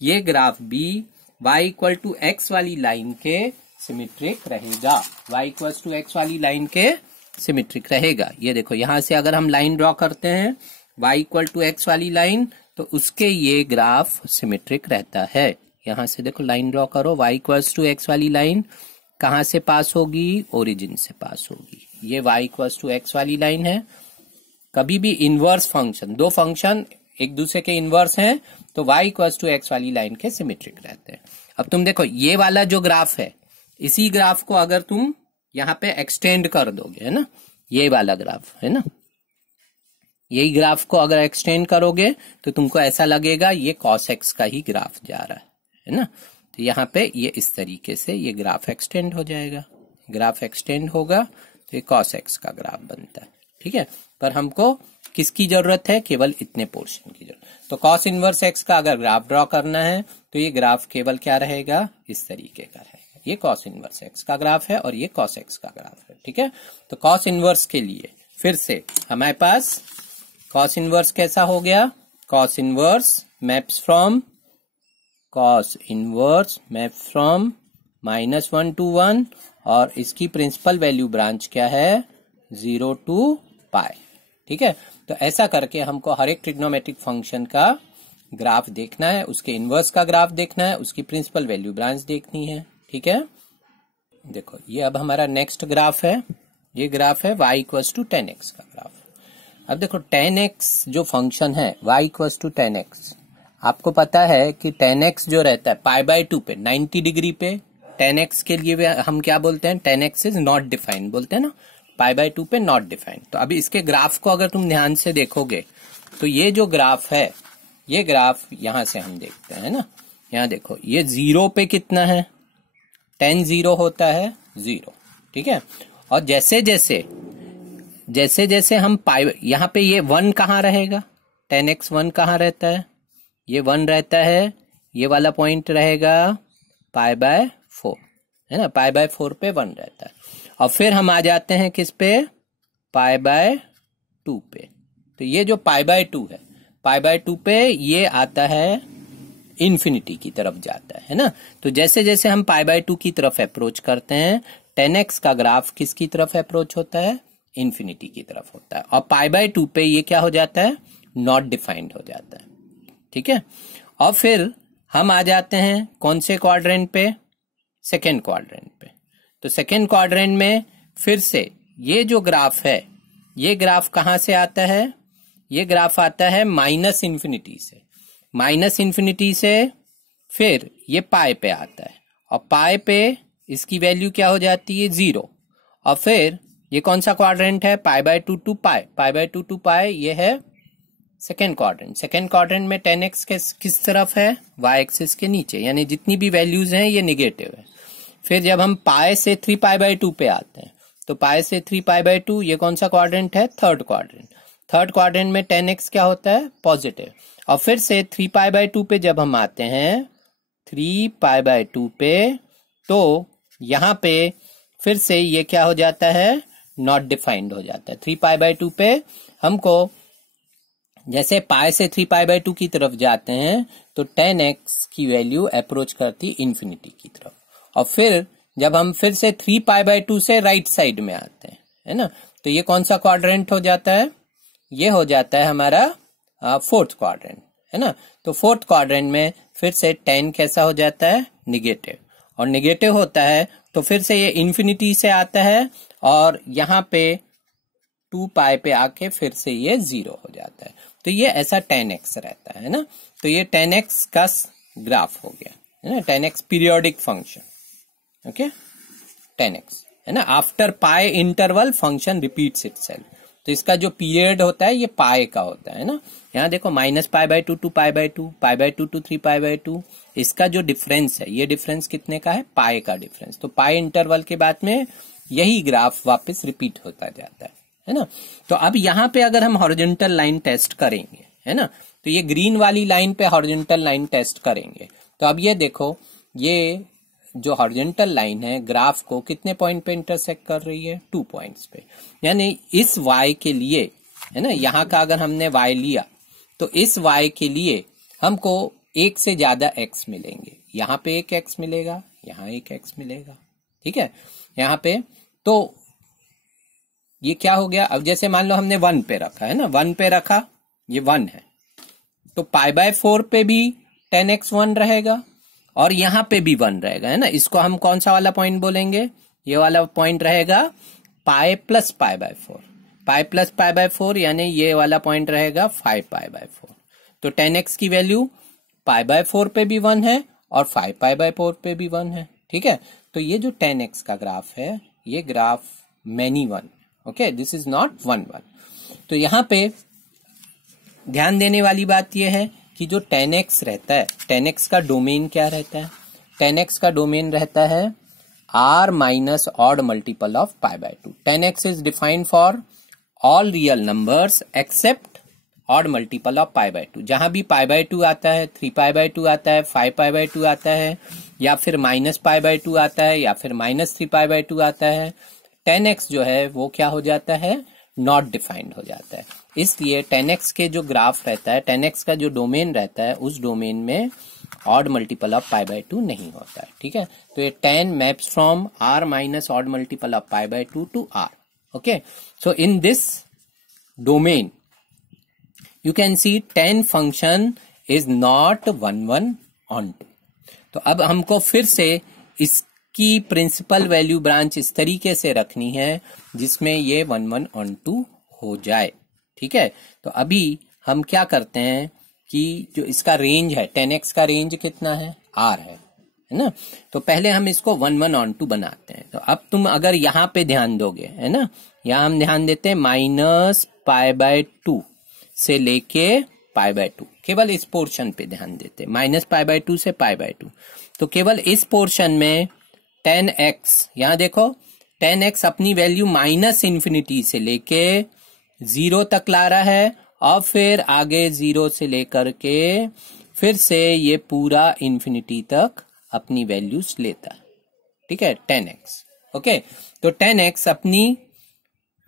ये ग्राफ भी y=x वाली लाइन के सिमेट्रिक रहेगा, y=x वाली लाइन के सिमेट्रिक रहेगा। ये देखो यहां से अगर हम लाइन ड्रॉ करते हैं y=x वाली लाइन, तो उसके ये ग्राफ सिमेट्रिक रहता है। यहां से देखो लाइन ड्रॉ करो, y=x वाली लाइन कहां से पास होगी, ओरिजिन से पास होगी। ये y=x वाली लाइन है। कभी भी इनवर्स फंक्शन, दो फंक्शन एक दूसरे के इनवर्स हैं तो y=x वाली लाइन के सिमेट्रिक रहते हैं। अब तुम देखो ये वाला जो ग्राफ है, इसी ग्राफ को अगर तुम यहाँ पे एक्सटेंड कर दोगे, है ना, ये वाला ग्राफ है ना, यही ग्राफ को अगर एक्सटेंड करोगे तो तुमको ऐसा लगेगा ये cos x का ही ग्राफ जा रहा है ना। तो यहाँ पे ये इस तरीके से ये ग्राफ एक्सटेंड हो जाएगा, ग्राफ एक्सटेंड होगा तो ये cos x का ग्राफ बनता है, ठीक है। पर हमको किसकी जरूरत है, केवल इतने पोर्शन की जरूरत। तो cos इनवर्स x का अगर ग्राफ ड्रॉ करना है तो ये ग्राफ केवल क्या रहेगा, इस तरीके का रहेगा। ये cos इनवर्स x का ग्राफ है और ये cos x का ग्राफ है, ठीक है। तो cos इनवर्स के लिए फिर से हमारे पास cos इनवर्स कैसा हो गया, cos inverse maps from -1 to 1 और इसकी प्रिंसिपल वैल्यू ब्रांच क्या है, 0 to पाई, ठीक है। तो ऐसा करके हमको हर एक ट्रिग्नोमेट्रिक फंक्शन का ग्राफ देखना है, उसके इनवर्स का ग्राफ देखना है, उसकी प्रिंसिपल वैल्यू ब्रांच देखनी है, ठीक है। देखो ये अब हमारा नेक्स्ट ग्राफ है, ये ग्राफ है y=10x का ग्राफ। अब देखो 10x जो फंक्शन है y=10x, आपको पता है कि 10x जो रहता है π/2 पे 90 डिग्री पे 10x के लिए हम क्या बोलते हैं, 10x इज नॉट डिफाइंड बोलते हैं ना, π/2 पे नॉट डिफाइंड। तो अभी इसके ग्राफ को अगर तुम ध्यान से देखोगे तो ये जो ग्राफ है, ये ग्राफ यहां से हम देखते हैं ना, यहाँ देखो ये 0 पे कितना है, 10 0 होता है 0, ठीक है। और जैसे जैसे हम पाई, यहाँ पे ये 1 कहाँ रहेगा, 10x 1 कहाँ रहता है, ये 1 रहता है, ये वाला पॉइंट रहेगा π/4, है ना, π/4 पे 1 रहता है। और फिर हम आ जाते हैं किस पे, π/2 पे। तो ये जो π/2 है, π/2 पे ये आता है इन्फिनिटी की तरफ जाता है ना। तो जैसे जैसे हम π/2 की तरफ अप्रोच करते हैं 10x का ग्राफ किसकी तरफ अप्रोच होता है, इन्फिनिटी की तरफ होता है। और π/2 पे ये क्या हो जाता है, नॉट डिफाइंड हो जाता है, ठीक है। और फिर हम आ जाते हैं कौन से क्वाड्रेंट पे, सेकेंड क्वाड्रेंट पे। तो सेकेंड क्वाड्रेंट में फिर से ये जो ग्राफ है, ये ग्राफ कहां से आता है, ये ग्राफ आता है -∞ से, -∞ से फिर ये पाई पे आता है और पाई पे इसकी वैल्यू क्या हो जाती है, 0। और फिर ये कौन सा क्वाड्रेंट है, π/2 to पाई, π/2 to पाई ये है सेकेंड क्वाड्रेंट। सेकेंड क्वाड्रेंट में 10x किस तरफ है, y एक्सिस के नीचे, यानी जितनी भी वैल्यूज हैं ये निगेटिव है। फिर जब हम पाई से 3π/2 पे आते हैं तो पाई से 3π/2 ये कौन सा क्वाड्रेंट है, थर्ड क्वाड्रेंट। थर्ड क्वाड्रेंट में 10x क्या होता है, पॉजिटिव। और फिर से 3π/2 पे जब हम आते हैं 3π/2 पे, तो यहाँ पे फिर से ये क्या हो जाता है, नॉट डिफाइंड हो जाता है। 3π/2 पे हमको जैसे पाई से 3π/2 की तरफ जाते हैं तो 10x की वैल्यू अप्रोच करती इन्फिनिटी की तरफ। और फिर जब हम फिर से 3π/2 से राइट साइड में आते हैं, है ना, तो ये कौन सा क्वाड्रेंट हो जाता है, ये हो जाता है हमारा फोर्थ क्वाड्रेंट, है ना। तो फोर्थ क्वाड्रेंट में फिर से 10 कैसा हो जाता है, निगेटिव। और निगेटिव होता है तो फिर से ये इन्फिनिटी से आता है और यहाँ पे 2 पाई पे आके फिर से ये 0 हो जाता है। तो ये ऐसा 10x रहता है ना। तो ये 10x का ग्राफ हो गया, है ना, 10x periodic function, okay, 10x, है ना। आफ्टर पाई इंटरवल फंक्शन रिपीट्स इटसेल्फ, तो इसका जो पीरियड होता है ये पाई का होता है ना। यहाँ देखो -π/2 टू π/2, π/2 टू 3π/2, इसका जो डिफरेंस है ये डिफरेंस कितने का है, पाई का डिफरेंस। तो पाई इंटरवल के बाद में यही ग्राफ वापस रिपीट होता जाता है ना। तो अब यहाँ पे अगर हम हॉरिजॉन्टल लाइन टेस्ट करेंगे, है ना, तो ये ग्रीन वाली लाइन पे हॉरिजॉन्टल लाइन टेस्ट करेंगे। तो अब ये देखो, ये जो हॉरिजॉन्टल लाइन है ग्राफ को कितने पॉइंट पे इंटरसेक्ट कर रही है, 2 पॉइंट्स पे। यानी इस y के लिए, है ना, यहाँ का अगर हमने y लिया तो इस y के लिए हमको एक से ज्यादा x मिलेंगे। यहाँ पे एक x मिलेगा, यहाँ एक x मिलेगा, ठीक है, यहाँ पे। तो ये क्या हो गया, अब जैसे मान लो हमने 1 पे रखा है ना, 1 पे रखा, ये 1 है, तो π/4 पे भी 10x 1 रहेगा और यहाँ पे भी 1 रहेगा, है ना। इसको हम कौन सा वाला पॉइंट बोलेंगे, ये वाला पॉइंट रहेगा पाई प्लस π/4, पाई प्लस π/4 यानी ये वाला पॉइंट रहेगा 5π/4। तो 10x की वैल्यू π/4 पे भी 1 है और 5π/4 पे भी 1 है, ठीक है। तो ये जो 10x का ग्राफ है ये graph many 1, okay, this is not 1 1। तो यहाँ पे ध्यान देने वाली बात यह है कि जो 10x रहता है, 10x का डोमेन क्या रहता है, 10x का डोमेन रहता है r minus odd multiple of π/2। 10x is defined for all real numbers except odd multiple of π/2। जहां भी π/2 आता है, 3π/2 आता है, 5π/2 आता है, या फिर -π/2 आता है, या फिर -3π/2 आता है, 10x जो है वो क्या हो जाता है, नॉट डिफाइंड हो जाता है। इसलिए 10x के जो ग्राफ रहता है, 10x का जो डोमेन रहता है, उस डोमेन में ऑड मल्टीपल ऑफ π/2 नहीं होता है, ठीक है। तो ये 10 maps from r minus odd multiple of π/2 to r, okay. So in this domain you can see 10 function is not 1 1 on 2। तो अब हमको फिर से इसकी प्रिंसिपल वैल्यू ब्रांच इस तरीके से रखनी है जिसमें ये 1 1 on 2 हो जाए, ठीक है। तो अभी हम क्या करते हैं कि जो इसका रेंज है, 10x का रेंज कितना है, r है ना। तो पहले हम इसको 1 1 on 2 बनाते हैं। तो अब तुम अगर यहाँ पे ध्यान दोगे, है ना, यहाँ हम ध्यान देते हैं -π/2 से लेके π/2, केवल इस पोर्शन पे ध्यान देते, -π/2 से π/2। तो केवल इस पोर्शन में 10x, यहां देखो 10x अपनी वैल्यू -∞ से लेके 0 तक ला रहा है और फिर आगे 0 से लेकर के फिर से ये पूरा इन्फिनिटी तक अपनी वैल्यूज लेता है, ठीक है, 10x, ओके। तो 10x अपनी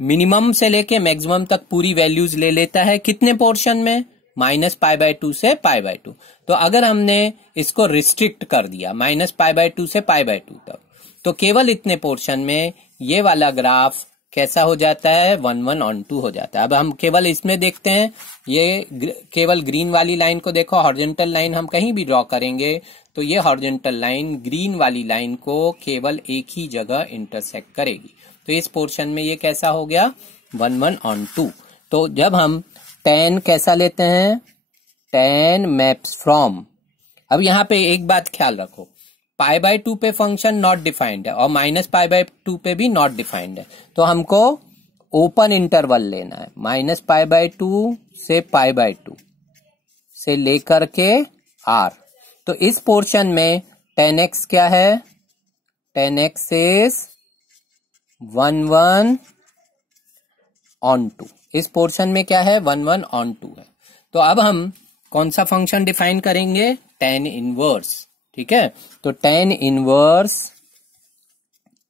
मिनिमम से लेके मैक्सिमम तक पूरी वैल्यूज ले लेता है, कितने पोर्शन में, -π/2 से π/2। तो अगर हमने इसको रिस्ट्रिक्ट कर दिया -π/2 से π/2 तक, तो केवल इतने पोर्शन में ये वाला ग्राफ कैसा हो जाता है, 1 1 on 2 हो जाता है। अब हम केवल इसमें देखते हैं, ये केवल ग्रीन वाली लाइन को देखो, हॉरिजॉन्टल लाइन हम कहीं भी ड्रॉ करेंगे तो ये हॉरिजॉन्टल लाइन ग्रीन वाली लाइन को केवल एक ही जगह इंटरसेक्ट करेगी। तो इस पोर्शन में ये कैसा हो गया, 1 1 on 2। तो जब हम 10 कैसा लेते हैं, 10 मैप्स फ्रॉम, अब यहाँ पे एक बात ख्याल रखो, π/2 पे फंक्शन नॉट डिफाइंड है और -π/2 पे भी नॉट डिफाइंड है। तो हमको ओपन इंटरवल लेना है, -π/2 से π/2 से लेकर के r। तो इस पोर्शन में 10x क्या है, 10x इज 1 1 on 2। इस पोर्शन में क्या है, 1 1 on 2 है। तो अब हम कौन सा फंक्शन डिफाइन करेंगे, tan इनवर्स, ठीक है। तो tan इनवर्स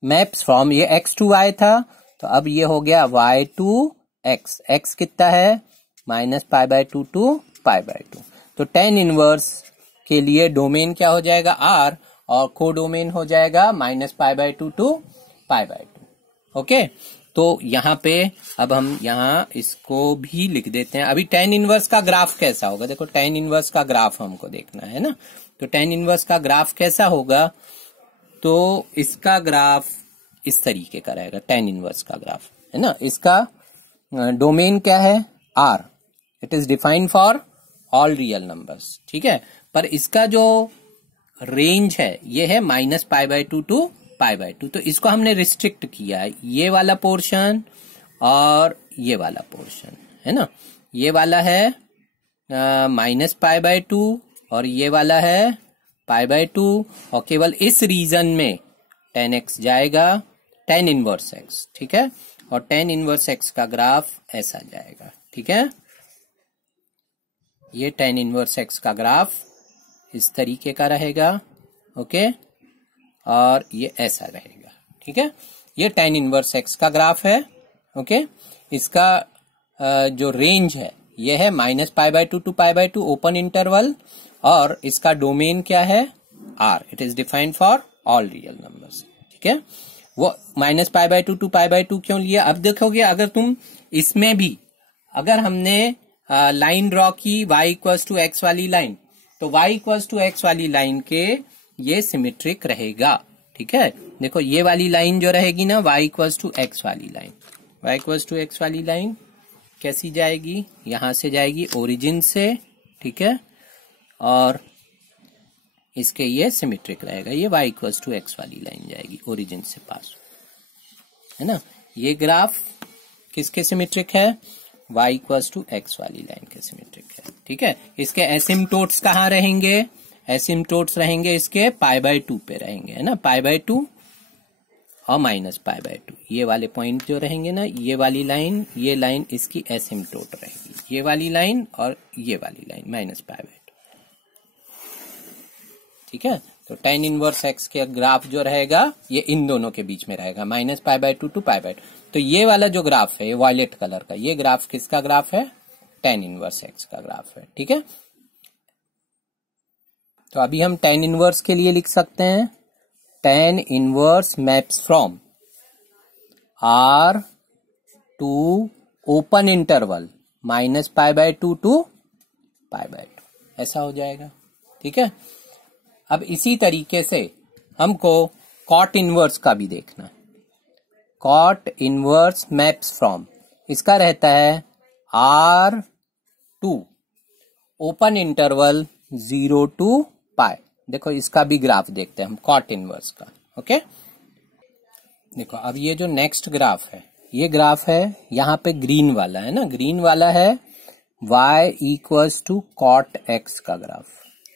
मैप्स फ्रॉम, ये x to y था, तो अब ये हो गया y to x। x कितना है, -π/2 टू π/2। तो tan इनवर्स के लिए डोमेन क्या हो जाएगा, r, और को डोमेन हो जाएगा -π/2 टू π/2, ओके। तो यहाँ पे अब हम यहाँ इसको भी लिख देते हैं। अभी tan इनवर्स का ग्राफ कैसा होगा, देखो tan इनवर्स का ग्राफ हमको देखना है ना। तो tan इनवर्स का ग्राफ कैसा होगा, तो इसका ग्राफ इस तरीके का रहेगा, tan इनवर्स का ग्राफ, है ना। इसका डोमेन क्या है, r, it is defined for all real numbers, ठीक है। पर इसका जो रेंज है ये है -π/2 टू π/2। तो इसको हमने रिस्ट्रिक्ट किया है, ये वाला पोर्शन और ये वाला पोर्शन है ना, ये वाला है -π/2 और ये वाला है π/2 और केवल इस रीजन में tan x जाएगा, tan इनवर्स x, ठीक है। और tan इनवर्स x का ग्राफ ऐसा जाएगा, ठीक है। ये tan इनवर्स x का ग्राफ इस तरीके का रहेगा, ओके, और ये ऐसा रहेगा, ठीक है। ये tan इनवर्स x का ग्राफ है, ओके। इसका जो रेंज है ये है -π/2 to π/2 ओपन इंटरवल, और इसका डोमेन क्या है, R, it is defined for all real numbers, ठीक है। वो -π/2 to π/2 क्यों लिया, अब देखोगे अगर तुम इसमें भी अगर हमने लाइन ड्रॉ की y = x वाली लाइन, तो y = x वाली लाइन के ये सिमेट्रिक रहेगा, ठीक है। देखो ये वाली लाइन जो रहेगी ना, y = x वाली लाइन, y = x वाली लाइन कैसी जाएगी, यहां से जाएगी ओरिजिन से, ठीक है, और इसके ये सिमेट्रिक रहेगा, ये y = x वाली लाइन जाएगी ओरिजिन से पास, है ना। ये ग्राफ किसके सिमेट्रिक है, y = x वाली लाइन के सिमेट्रिक है, ठीक है। इसके एसिम्पटोट्स कहाँ रहेंगे, एसिम्पटोट्स रहेंगे इसके π/2 पे रहेंगे, है ना, π/2 और -π/2, ये वाले पॉइंट जो रहेंगे ना, ये वाली लाइन, ये लाइन इसकी एसिम्पटोट रहेगी, ये वाली लाइन और ये वाली लाइन -π/2, ठीक है। तो tan इनवर्स x के ग्राफ जो रहेगा ये इन दोनों के बीच में रहेगा, -π/2 to π/2। तो ये वाला जो ग्राफ है, ये वायलेट कलर का, ये ग्राफ किसका ग्राफ है, tan इनवर्स x का ग्राफ है, ठीक है। तो अभी हम tan इनवर्स के लिए लिख सकते हैं, tan inverse maps from R to open interval -π/2 to π/2, ऐसा हो जाएगा, ठीक है। अब इसी तरीके से हमको cot इनवर्स का भी देखना है। cot इनवर्स मैप्स फ्रॉम, इसका रहता है R to open interval 0 to π। देखो इसका भी ग्राफ देखते हैं हम cot इनवर्स का, ओके। देखो अब ये जो नेक्स्ट ग्राफ है, ये ग्राफ है, यहाँ पे ग्रीन वाला है ना, ग्रीन वाला है y = cot x का ग्राफ,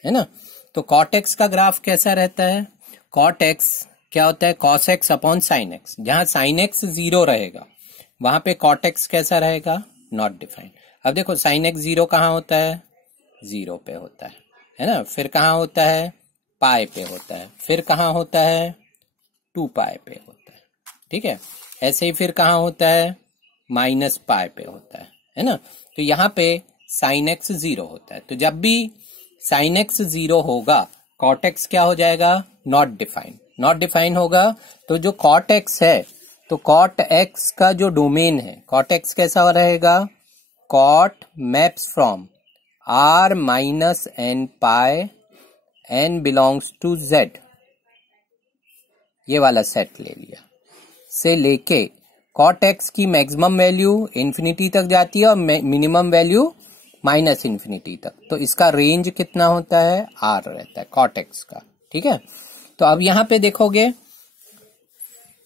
है ना। तो cot x का ग्राफ कैसा रहता है, cot x क्या होता है, cos x upon sin x, जहां sin x 0 रहेगा वहां पे cot x कैसा रहेगा, नॉट डिफाइंड। अब देखो sin x 0 कहाँ होता है, 0 पे होता है ना, फिर कहाँ होता है, पाई पे होता है, फिर कहाँ होता है, 2π पे होता है, ठीक है। ऐसे ही फिर कहाँ होता है, -π पे होता है ना। तो यहाँ पे sin x 0 होता है, तो जब भी sin x 0 होगा cot x क्या हो जाएगा, नॉट डिफाइंड, नॉट डिफाइन होगा। तो जो cot x है, तो cot x का जो डोमेन है, cot x कैसा रहेगा, cot maps from R - nπ n belongs to z, ये वाला सेट ले लिया, से लेके cot x की मैक्सिमम वैल्यू इंफिनिटी तक जाती है और मिनिमम वैल्यू -∞ तक। तो इसका रेंज कितना होता है, R रहता है cot x का, ठीक है। तो अब यहां पे देखोगे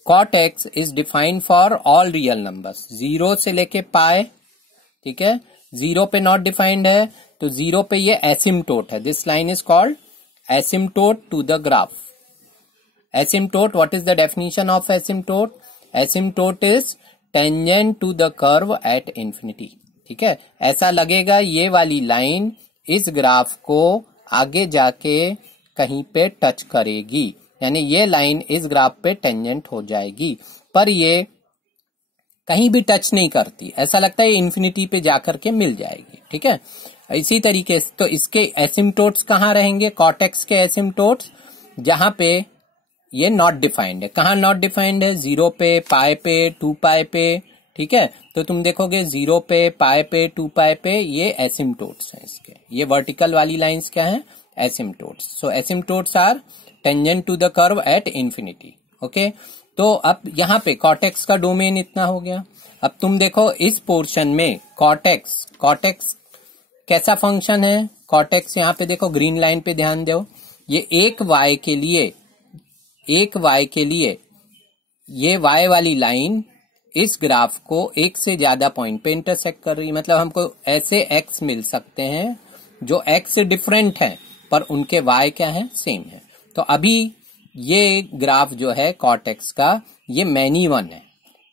cot x is defined for all real numbers 0 से लेके π, ठीक है। 0 पे नॉट डिफाइंड है, तो 0 पे ये एसिम्पटोट है, this line is called asymptote to the graph. Asymptote, what is the definition of asymptote? Asymptote is tangent to the curve at infinity, ठीक है। ऐसा लगेगा ये वाली लाइन इस ग्राफ को आगे जाके कहीं पे टच करेगी, यानी ये लाइन इस ग्राफ पे टेंजेंट हो जाएगी, पर ये कहीं भी टच नहीं करती, ऐसा लगता है इन्फिनिटी पे जाकर के मिल जाएगी, ठीक है। इसी तरीके से तो इसके एसिम्पटोट्स कहाँ रहेंगे, cot x के एसिम्पटोट्स जहां पे ये नॉट डिफाइंड है, कहाँ नॉट डिफाइंड है, 0 पे, π पे, 2π पे, ठीक है। तो तुम देखोगे 0 पे, π पे, 2π पे ये एसिम्पटोट्स हैं इसके, ये वर्टिकल वाली लाइंस क्या हैं, asymptotes. So asymptotes are tangent to the curve at infinity, okay. तो अब यहाँ पे cot x का डोमेन इतना हो गया। अब तुम देखो इस पोर्शन में cot x कैसा फंक्शन है, cot x यहाँ पे देखो ग्रीन लाइन पे ध्यान दो, ये एक y के लिए ये y वाली लाइन इस ग्राफ को एक से ज्यादा पॉइंट पे इंटरसेक्ट कर रही है, मतलब हमको ऐसे एक्स मिल सकते हैं जो एक्स से डिफरेंट है पर उनके वाई क्या है, सेम है। तो अभी ये ग्राफ जो है कॉट एक्स का, ये मैनी वन है,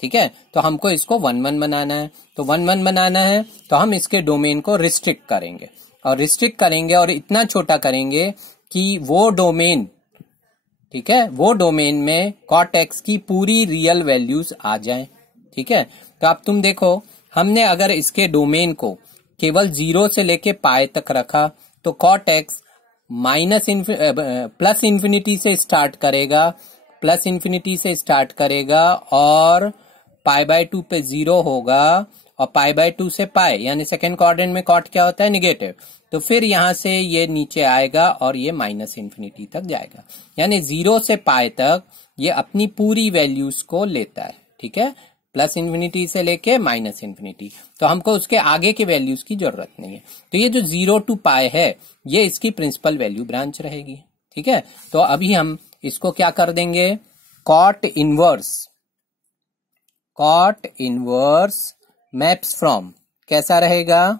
ठीक है। तो हमको इसको 1 1 बनाना है, तो 1 1 बनाना है तो हम इसके डोमेन को रिस्ट्रिक्ट करेंगे और इतना छोटा करेंगे कि वो डोमेन, ठीक है, वो डोमेन में कॉट एक्स की पूरी रियल वैल्यूज आ जाएं, ठीक है। तो अब तुम देखो, हमने अगर इसके डोमेन को केवल 0 से लेके पाई तक रखा तो कॉट एक्स प्लस इन्फिनिटी से स्टार्ट करेगा और π/2 पे 0 होगा और π/2 से पाई, यानी सेकेंड क्वाड्रेंट में कॉट क्या होता है, निगेटिव। तो फिर यहां से ये नीचे आएगा और ये -इन्फिनिटी तक जाएगा, यानी 0 से पाई तक ये अपनी पूरी वैल्यूज को लेता है, ठीक है, प्लस इन्फिनिटी से लेके -इन्फिनिटी। तो हमको उसके आगे के वैल्यूज की जरूरत नहीं है। तो ये जो 0 to पाई है ये इसकी प्रिंसिपल वैल्यू ब्रांच रहेगी, ठीक है। तो अभी हम इसको क्या कर देंगे, कॉट इनवर्स मैप्स फ्रॉम कैसा रहेगा,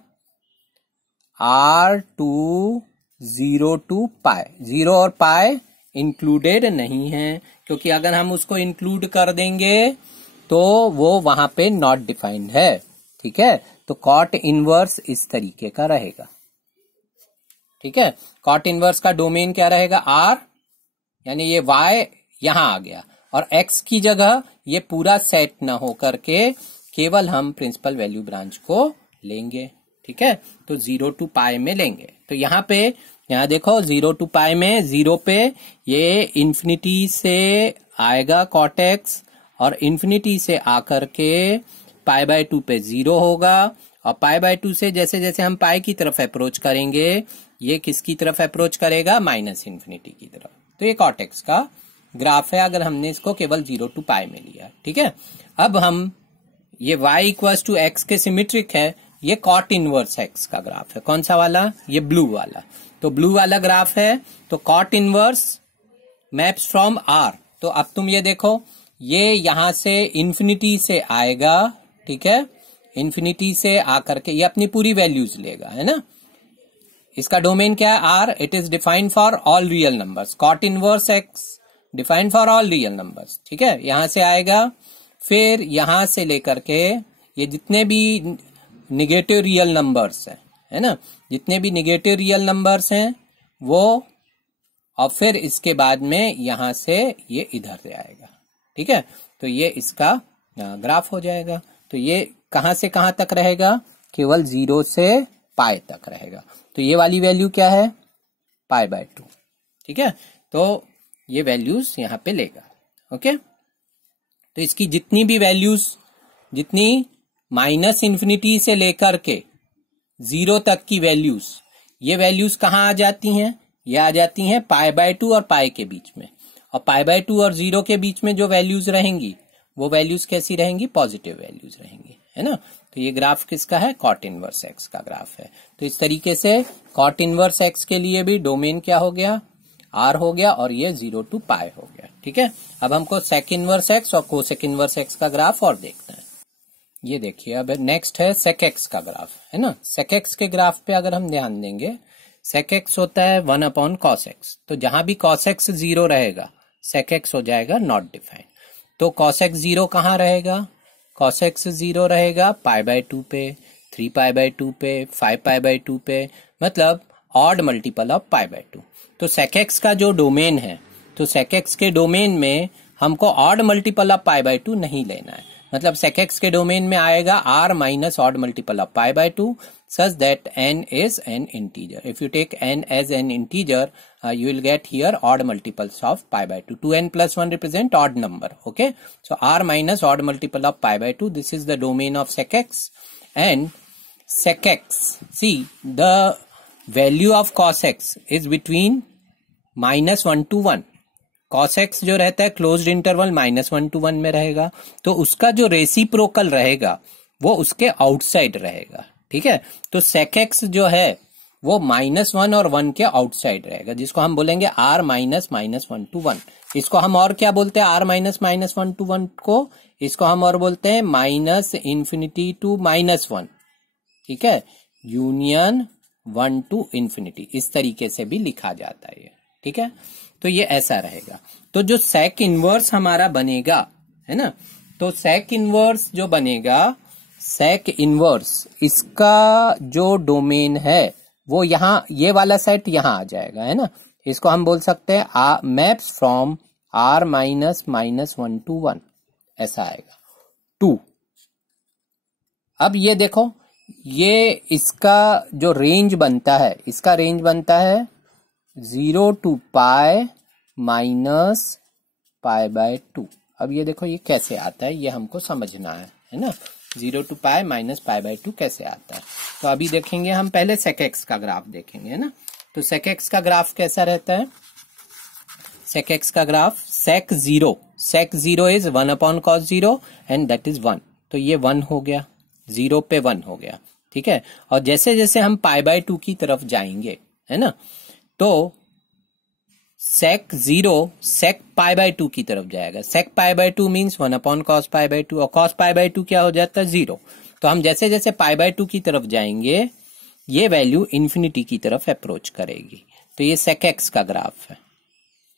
R to 0 to पाई। 0 और पाई इंक्लूडेड नहीं है, क्योंकि अगर हम उसको इंक्लूड कर देंगे तो वो वहां पे नॉट डिफाइंड है, ठीक है। तो कॉट इनवर्स इस तरीके का रहेगा, ठीक है। कॉट इनवर्स का डोमेन क्या रहेगा, R, यानी ये Y यहां आ गया और X की जगह ये पूरा सेट ना हो करके केवल हम प्रिंसिपल वैल्यू ब्रांच को लेंगे, ठीक है। तो 0 to पाई में लेंगे। तो यहाँ देखो 0 to पाई में 0 पे ये इन्फिनिटी से आएगा कॉट एक्स और इन्फिनिटी से आकर के π/2 पे 0 होगा और π/2 से जैसे जैसे हम पाई की तरफ अप्रोच करेंगे ये किसकी तरफ अप्रोच करेगा, -इन्फिनिटी की तरफ। तो ये कॉट एक्स का ग्राफ है अगर हमने इसको केवल 0 to पाई में लिया, ठीक है। अब हम ये y = x के सिमेट्रिक है, ये कॉट इनवर्स एक्स का ग्राफ है। कौन सा वाला, ये ब्लू वाला। तो ब्लू वाला ग्राफ है, तो cot inverse maps from R। तो अब तुम ये देखो, ये यहां से इन्फिनिटी से आएगा, ठीक है, इन्फिनिटी से आकर के ये अपनी पूरी वैल्यूज लेगा, है ना। इसका डोमेन क्या है, R। It is defined for all real numbers. Cot inverse x defined for all real numbers, ठीक है। यहां से आएगा, फिर यहां से लेकर के ये जितने भी निगेटिव रियल नंबर्स हैं, है ना, जितने भी निगेटिव रियल नंबर्स हैं वो, और फिर इसके बाद में यहां से ये इधर से आएगा, ठीक है। तो ये इसका ग्राफ हो जाएगा। तो ये कहां से कहां तक रहेगा, केवल 0 से पाई तक रहेगा। तो ये वाली वैल्यू क्या है, π/2, ठीक है। तो ये वैल्यूज यहां पे लेगा, ओके। तो इसकी जितनी भी वैल्यूज, जितनी -इन्फिनिटी से लेकर के 0 तक की वैल्यूज, ये वैल्यूज कहाँ आ जाती हैं, ये आ जाती हैं π/2 और पाई के बीच में। और π/2 और 0 के बीच में जो वैल्यूज रहेंगी वो वैल्यूज कैसी रहेंगी, पॉजिटिव वैल्यूज रहेंगी, है ना। तो ये ग्राफ किसका है, कॉट इनवर्स एक्स का ग्राफ है। तो इस तरीके से कॉट इनवर्स एक्स के लिए भी डोमेन क्या हो गया, R हो गया और ये 0 to पाई हो गया, ठीक है। अब हमको सेक इनवर्स एक्स और कोसेक इनवर्स एक्स का ग्राफ और देखना है। ये देखिए, अब नेक्स्ट है सेक एक्स का ग्राफ, है ना। सेक एक्स के ग्राफ पे अगर हम ध्यान देंगे, सेक एक्स होता है 1/cos x। तो जहां भी cos x 0 रहेगा सेक एक्स हो जाएगा नॉट डिफाइंड। तो cos x 0 कहाँ रहेगा, cos x 0 रहेगा π/2 पे, 3π/2 पे, 5π/2 पे, मतलब ऑड मल्टीपल ऑफ π/2। तो सेक एक्स का जो डोमेन है, तो सेक एक्स के डोमेन में हमको ऑड मल्टीपल ऑफ π/2 नहीं लेना है। मतलब सेक एक्स के डोमेन में आएगा r minus odd multiple of π/2 such that n is an integer. If you take n as an integer, you will get here odd multiples of π/2. 2n plus 1 represent odd number. Okay. So r minus odd multiple of π/2. This is the domain of sec x. And sec x, see the value of cos x is between -1 to 1. cos x जो रहता है closed interval -1 to 1 में रहेगा, तो उसका जो reciprocal रहेगा वो उसके आउटसाइड रहेगा, ठीक है। तो sec x जो है वो -1 और 1 के आउटसाइड रहेगा, जिसको हम बोलेंगे r -1 to 1। इसको हम और क्या बोलते हैं, r -1 to 1 को इसको हम और बोलते हैं -∞ to -1, ठीक है, यूनियन 1 to ∞, इस तरीके से भी लिखा जाता है, ठीक है। तो ये ऐसा रहेगा। तो जो सेक इनवर्स हमारा बनेगा, है ना, तो सेक इनवर्स जो बनेगा, सेक इनवर्स इसका जो डोमेन है वो यहाँ, ये वाला सेट यहाँ आ जाएगा, है ना। इसको हम बोल सकते हैं मैप्स फ्रॉम R -(-1 to 1), ऐसा आएगा 2। अब ये देखो, ये इसका जो रेंज बनता है, इसका रेंज बनता है 0 to π -π/2। अब ये देखो ये कैसे आता है, ये हमको समझना है ना। 0 to π -π/2 कैसे आता है, तो अभी देखेंगे हम। पहले sec x का ग्राफ देखेंगे, है ना। तो sec x का ग्राफ कैसा रहता है, sec x का graph sec 0 is 1/cos 0 and that is 1, तो ये 1 हो गया, 0 पे 1 हो गया, ठीक है। और जैसे जैसे हम π/2 की तरफ जाएंगे, है ना, तो sec 0 sec π/2 की तरफ जाएगा। sec π/2 मीन्स 1/cos π/2, और cos π/2 क्या हो जाता है, 0। तो हम जैसे जैसे π/2 की तरफ जाएंगे, ये वैल्यू इन्फिनिटी की तरफ अप्रोच करेगी। तो ये sec x का ग्राफ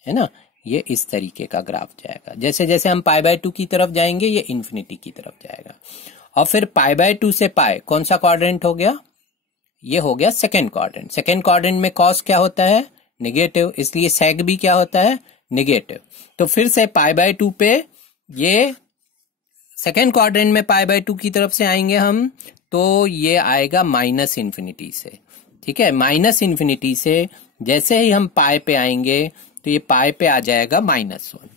है ना, ये इस तरीके का ग्राफ जाएगा। जैसे जैसे हम π/2 की तरफ जाएंगे, ये इन्फिनिटी की तरफ जाएगा। और फिर π/2 से π कौन सा क्वाड्रेंट हो गया, ये हो गया सेकेंड क्वाड्रेंट। सेकेंड क्वाड्रेंट में cos क्या होता है, नेगेटिव, इसलिए sec भी क्या होता है, नेगेटिव। तो फिर से π/2 पे, ये सेकेंड क्वाड्रेंट में π/2 की तरफ से आएंगे हम, तो ये आएगा -∞ से, ठीक है। -∞ से जैसे ही हम π पे आएंगे, तो ये π पे आ जाएगा -1,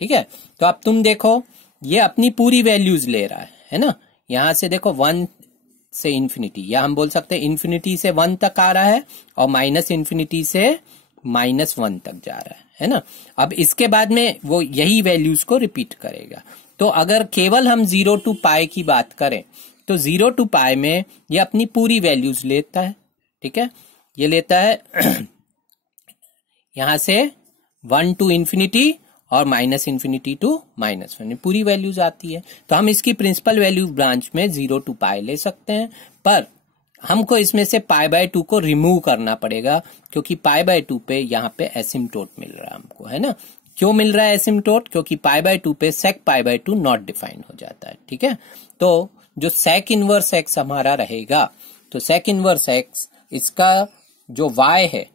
ठीक है। तो अब तुम देखो, ये अपनी पूरी वैल्यूज ले रहा है ना। यहां से देखो 1 से इन्फिनिटी, या हम बोल सकते हैं इन्फिनिटी से 1 तक आ रहा है, और -∞ से -1 तक जा रहा है ना। अब इसके बाद में वो यही वैल्यूज को रिपीट करेगा। तो अगर केवल हम 0 to π की बात करें, तो 0 to π में ये अपनी पूरी वैल्यूज लेता है, ठीक है। ये लेता है यहां से 1 to ∞ और -∞ to -1, पूरी वैल्यूज आती है। तो हम इसकी प्रिंसिपल वैल्यू ब्रांच में 0 to π ले सकते हैं, पर हमको इसमें से π/2 को रिमूव करना पड़ेगा, क्योंकि π/2 पे यहाँ पे एसिम्टोट मिल रहा है हमको, है ना। क्यों मिल रहा है एसिम्टोट, क्योंकि π/2 पे sec π/2 नॉट डिफाइंड हो जाता है, ठीक है। तो जो sec इनवर्स x हमारा रहेगा, तो sec इनवर्स x, इसका जो y है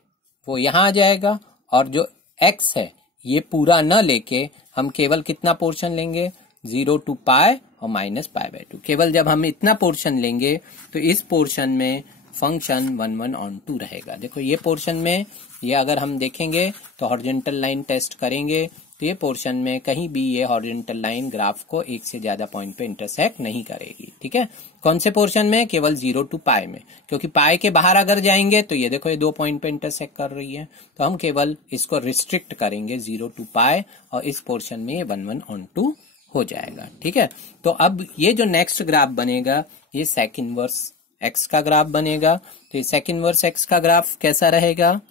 वो यहाँ आ जाएगा, और जो x है ये पूरा न लेके हम केवल कितना पोर्शन लेंगे, 0 to π और -π/2। केवल जब हम इतना पोर्शन लेंगे, तो इस पोर्शन में फंक्शन 1/(1/2) रहेगा। देखो ये पोर्शन में, ये अगर हम देखेंगे तो हॉरिजॉन्टल लाइन टेस्ट करेंगे, तो ये पोर्शन में कहीं भी ये हॉरिजॉन्टल लाइन ग्राफ को एक से ज्यादा पॉइंट पे इंटरसेक्ट नहीं करेगी, ठीक है। कौन से पोर्शन में, केवल 0 to π में, क्योंकि π के बाहर अगर जाएंगे तो ये देखो ये 2 पॉइंट पे इंटरसेक्ट कर रही है। तो हम केवल इसको रिस्ट्रिक्ट करेंगे 0 to π, और इस पोर्शन में ये 1/(1/2) हो जाएगा, ठीक है। तो अब ये जो नेक्स्ट ग्राफ बनेगा, ये sec इनवर्स x का ग्राफ बनेगा। तो ये sec इनवर्स x का ग्राफ कैसा रहेगा,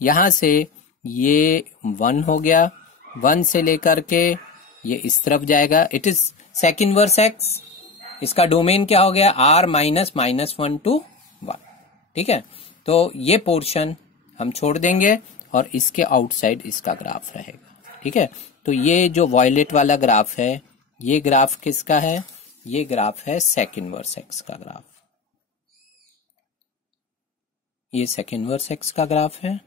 यहां से ये 1 हो गया, 1 से लेकर के ये इस तरफ जाएगा, it is sec inverse x। इसका डोमेन क्या हो गया, r -(-1 to 1), ठीक है। तो ये पोर्शन हम छोड़ देंगे, और इसके आउटसाइड इसका ग्राफ रहेगा, ठीक है। तो ये जो वॉयलेट वाला ग्राफ है, ये ग्राफ किसका है, ये ग्राफ है sec इनवर्स x का ग्राफ। ये sec इनवर्स x का ग्राफ है,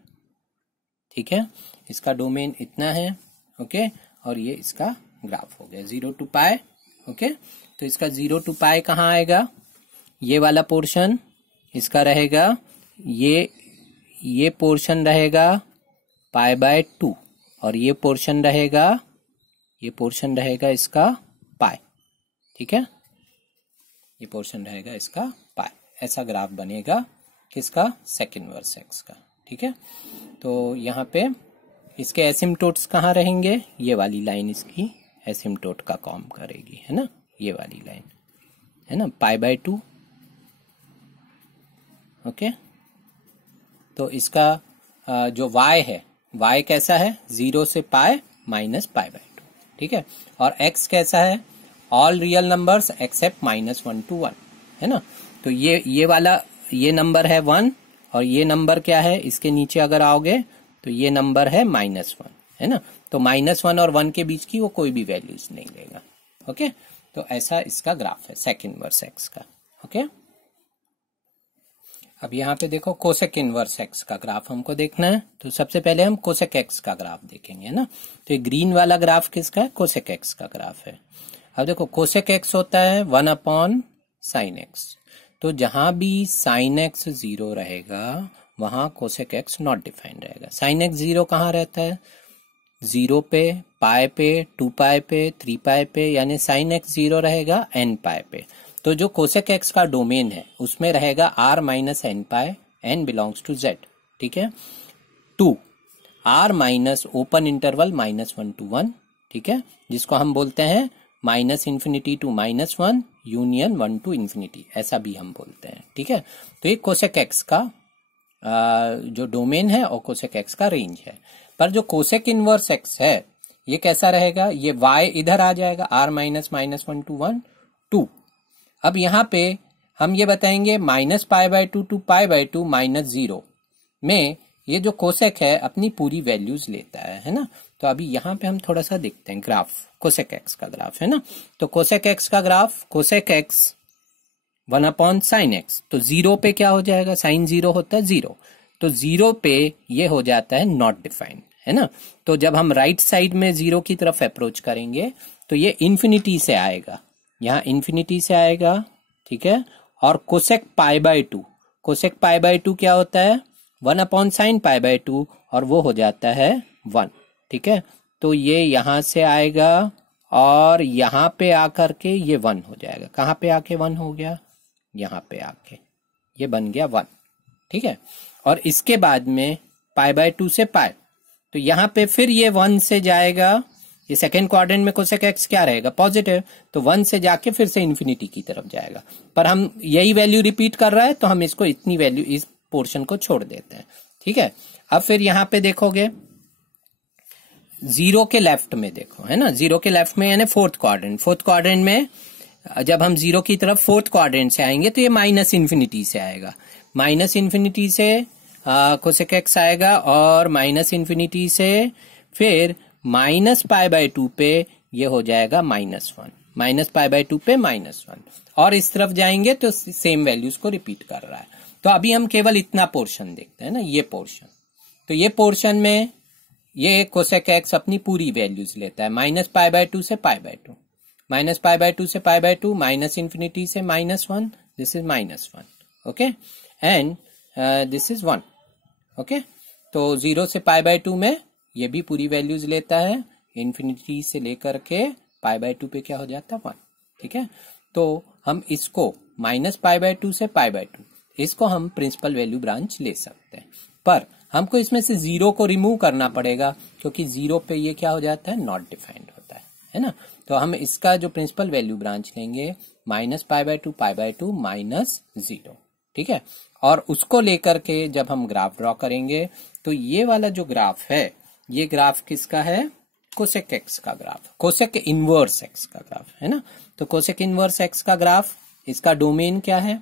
ठीक है। इसका डोमेन इतना है, ओके, और ये इसका ग्राफ हो गया 0 to π, ओके। तो इसका 0 to π कहाँ आएगा, ये वाला पोर्शन इसका रहेगा, ये पोर्शन रहेगा π/2, और ये पोर्शन रहेगा इसका π, ठीक है। ये पोर्शन रहेगा इसका π। ऐसा ग्राफ बनेगा किसका, sec इनवर्स x का, ठीक है। तो यहाँ पे इसके एसिम्टोट्स कहाँ रहेंगे, ये वाली लाइन इसकी एसिम्टोट का काम करेगी, है ना, ये वाली लाइन, है ना, π/2, ओके। तो इसका जो y है, y कैसा है, 0 से π -π/2, ठीक है। और x कैसा है, all real numbers accept -1 to 1, है ना। तो ये वाला ये नंबर है 1 और ये नंबर क्या है, इसके नीचे अगर आओगे तो ये नंबर है -1, है ना। तो -1 और 1 के बीच की वो कोई भी वैल्यूज नहीं लेगा। ओके, तो ऐसा इसका ग्राफ है सेक इनवर्स एक्स का। ओके, अब यहाँ पे देखो कोसेक इनवर्स एक्स का ग्राफ हमको देखना है। तो सबसे पहले हम कोसेक एक्स का ग्राफ देखेंगे, है ना। तो ये ग्रीन वाला ग्राफ किसका है, कोसेक एक्स का ग्राफ है। अब देखो कोसेक एक्स होता है 1/sin x। तो जहां भी sin x 0 रहेगा वहां कोसेक एक्स नॉट डिफाइंड रहेगा। sin x 0 कहाँ रहता है, 0 पे, पाई पे, 2 पाई पे, 3 पाई पे, यानी sin x 0 रहेगा n पाई पे। तो जो कोसेक एक्स का डोमेन है उसमें रहेगा r - n pi, n belongs to z, ठीक है। 2 r minus open interval -1 to 1, ठीक है, जिसको हम बोलते हैं -∞ to -1 यूनियन 1 to ∞, ऐसा भी हम बोलते हैं, ठीक है। तो ये कोसेक एक्स का जो डोमेन है और कोसेक एक्स का रेंज है। पर जो कोसेक इनवर्स एक्स है ये कैसा रहेगा, ये y इधर आ जाएगा, r - -1 to 1 2। अब यहाँ पे हम ये बताएंगे -π/2 to π/2 -0 में ये जो कोसेक है अपनी पूरी वैल्यूज लेता है ना। तो अभी यहाँ पे हम थोड़ा सा देखते हैं ग्राफ, कोसेक एक्स का ग्राफ, है ना। तो कोसेक एक्स का graph, cosec x 1/sin x। तो 0 पे क्या हो जाएगा, sin 0 होता है 0, तो 0 पे ये हो जाता है नॉट डिफाइंड, है ना। तो जब हम राइट साइड में 0 की तरफ अप्रोच करेंगे तो ये इन्फिनिटी से आएगा, यहाँ इन्फिनिटी से आएगा, ठीक है। और कोसेक π/2, कोसेक π/2 क्या होता है 1/sin π/2 और वो हो जाता है 1, ठीक है। तो ये यहां से आएगा और यहाँ पे आकर के ये 1 हो जाएगा। कहाँ पे आके 1 हो गया, यहाँ पे आके ये बन गया 1, ठीक है। और इसके बाद में π/2 से π, तो यहाँ पे फिर ये 1 से जाएगा, ये सेकेंड क्वाड्रेंट में कोसेक एक्स क्या रहेगा, पॉजिटिव, तो 1 से जाके फिर से इन्फिनिटी की तरफ जाएगा। पर हम यही वैल्यू रिपीट कर रहा है तो हम इसको इतनी वैल्यू, इस पोर्शन को छोड़ देते हैं, ठीक है। अब फिर यहाँ पे देखोगे 0 के लेफ्ट में देखो, है ना, 0 के लेफ्ट में यानी फोर्थ क्वाड्रेंट में जब हम 0 की तरफ फोर्थ क्वाड्रेंट से आएंगे तो ये -∞ से आएगा, -∞ से कोसेक एक्स आएगा और -∞ से फिर -π/2 पे ये हो जाएगा -1, -π/2 पे -1, और इस तरफ जाएंगे तो सेम वैल्यूज को रिपीट कर रहा है। तो अभी हम केवल इतना पोर्शन देखते हैं ना, ये पोर्शन। तो ये पोर्शन में ये कोसेक एक्स अपनी पूरी वैल्यूज लेता है, -π/2 से π/2, -π/2 से π/2, -∞ से -1, this is -1, okay, and this is 1, okay. तो 0 से π/2 में ये भी पूरी वैल्यूज लेता है, इन्फिनिटी से लेकर के π/2 पे क्या हो जाता है 1, ठीक है। तो हम इसको -π/2 से π/2 इसको हम प्रिंसिपल वैल्यू ब्रांच ले सकते हैं, पर हमको इसमें से 0 को रिमूव करना पड़ेगा क्योंकि 0 पे ये क्या हो जाता है, नॉट डिफाइंड होता है ना। तो हम इसका जो प्रिंसिपल वैल्यू ब्रांच लेंगे -π/2 π/2 -0, ठीक है। और उसको लेकर के जब हम ग्राफ ड्रॉ करेंगे तो ये वाला जो ग्राफ है ये ग्राफ किसका है, कोसेक एक्स का ग्राफ, कोसेक इनवर्स एक्स का ग्राफ, है ना। तो कोसेक इनवर्स एक्स का ग्राफ, इसका डोमेन क्या है,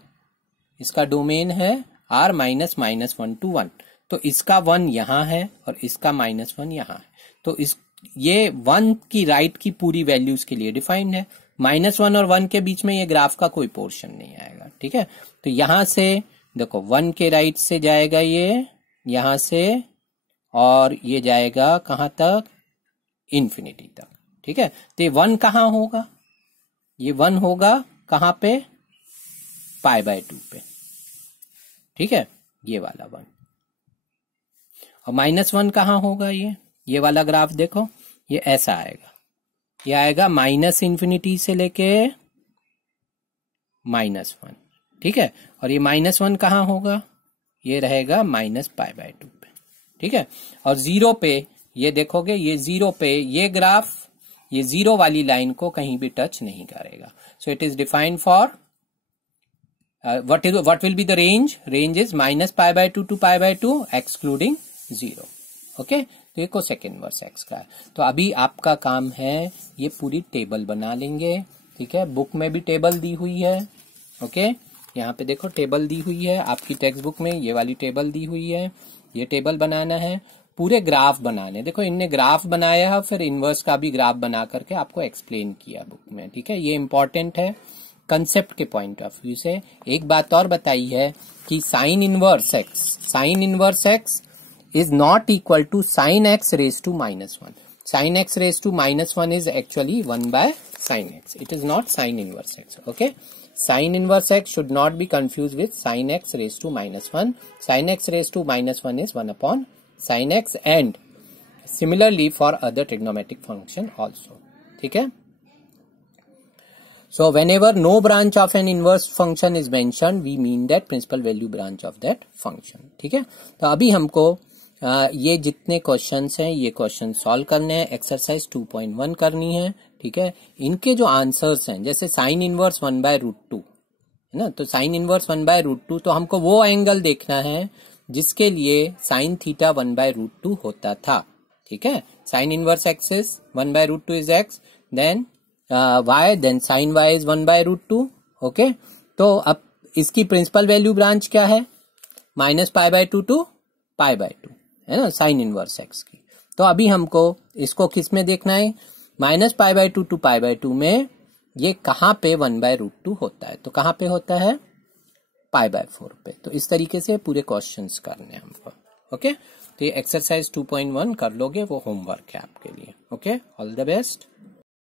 इसका डोमेन है r - -1 to 1। तो इसका 1 यहाँ है और इसका -1 यहाँ है। तो इस ये 1 की राइट की पूरी वैल्यूज के लिए डिफाइंड है, -1 और 1 के बीच में ये ग्राफ का कोई पोर्शन नहीं आएगा, ठीक है। तो यहां से देखो 1 के राइट से जाएगा ये यहां से, और ये जाएगा कहां तक, इन्फिनिटी तक, ठीक है। तो ये 1 कहां होगा, ये 1 होगा कहां पे, π/2 पे, ठीक है, ये वाला 1। और -1 कहां होगा, ये वाला ग्राफ देखो, ये ऐसा आएगा, ये आएगा -∞ से लेके -1, ठीक है। और ये -1 कहां होगा, ये रहेगा -π/2 पे, ठीक है। और 0 पे ये देखोगे, ये 0 पे ये ग्राफ ये 0 वाली लाइन को कहीं भी टच नहीं करेगा। So it is defined for what will be the range is -π/2 to π/2 excluding 0, okay. तो ये कोसेक इनवर्स एक्स का है। तो अभी आपका काम है ये पूरी टेबल बना लेंगे ठीक है, बुक में भी टेबल दी हुई है। ओके, यहाँ पे देखो टेबल दी हुई है आपकी टेक्स्ट बुक में, ये वाली टेबल दी हुई है, ये टेबल बनाना है, पूरे ग्राफ बनाने। देखो इनने ग्राफ बनाया है, फिर इनवर्स का भी ग्राफ बना करके आपको एक्सप्लेन किया बुक में। ठीक है, ये इंपॉर्टेंट है कंसेप्ट के पॉइंट ऑफ व्यू से। एक बात और बताई है कि sine inverse x is not equal to sine x raise to -1। Sine x raise to -1 is actually 1/sin x. It is not sin inverse x. Okay, sin inverse x should not be confused with sin x raised to -1. Sin x raised to -1 is 1/sin x, and similarly for other trigonometric function also. ठीक है, so whenever no branch of an inverse function is mentioned, we mean that principal value branch of that function. ठीक है, तो अभी हमको ये जितने questions हैं ये क्वेश्चन सॉल्व करने हैं, एक्सरसाइज 2.1 करनी है। ठीक है, इनके जो आंसर्स हैं, जैसे साइन इनवर्स 1/√2 है ना, तो साइन इनवर्स 1/√2, तो हमको वो एंगल देखना है जिसके लिए साइन थीटा 1/√2 होता था। ठीक है, sine inverse x is 1/√2 is x, then y, then sine y is 1/√2। Okay, तो अब इसकी प्रिंसिपल वैल्यू ब्रांच क्या है, -π/2 टू π/2 है ना, साइन इनवर्स एक्स की। तो अभी हमको इसको किस में देखना है, -π/2 टू π/2 में ये कहाँ पे 1/√2 होता है, तो कहाँ पे होता है, π/4 पे। तो इस तरीके से पूरे क्वेश्चंस करने हैं हमको। ओके, तो ये एक्सरसाइज 2.1 कर लोगे, वो होमवर्क है आपके लिए। Okay, all the best.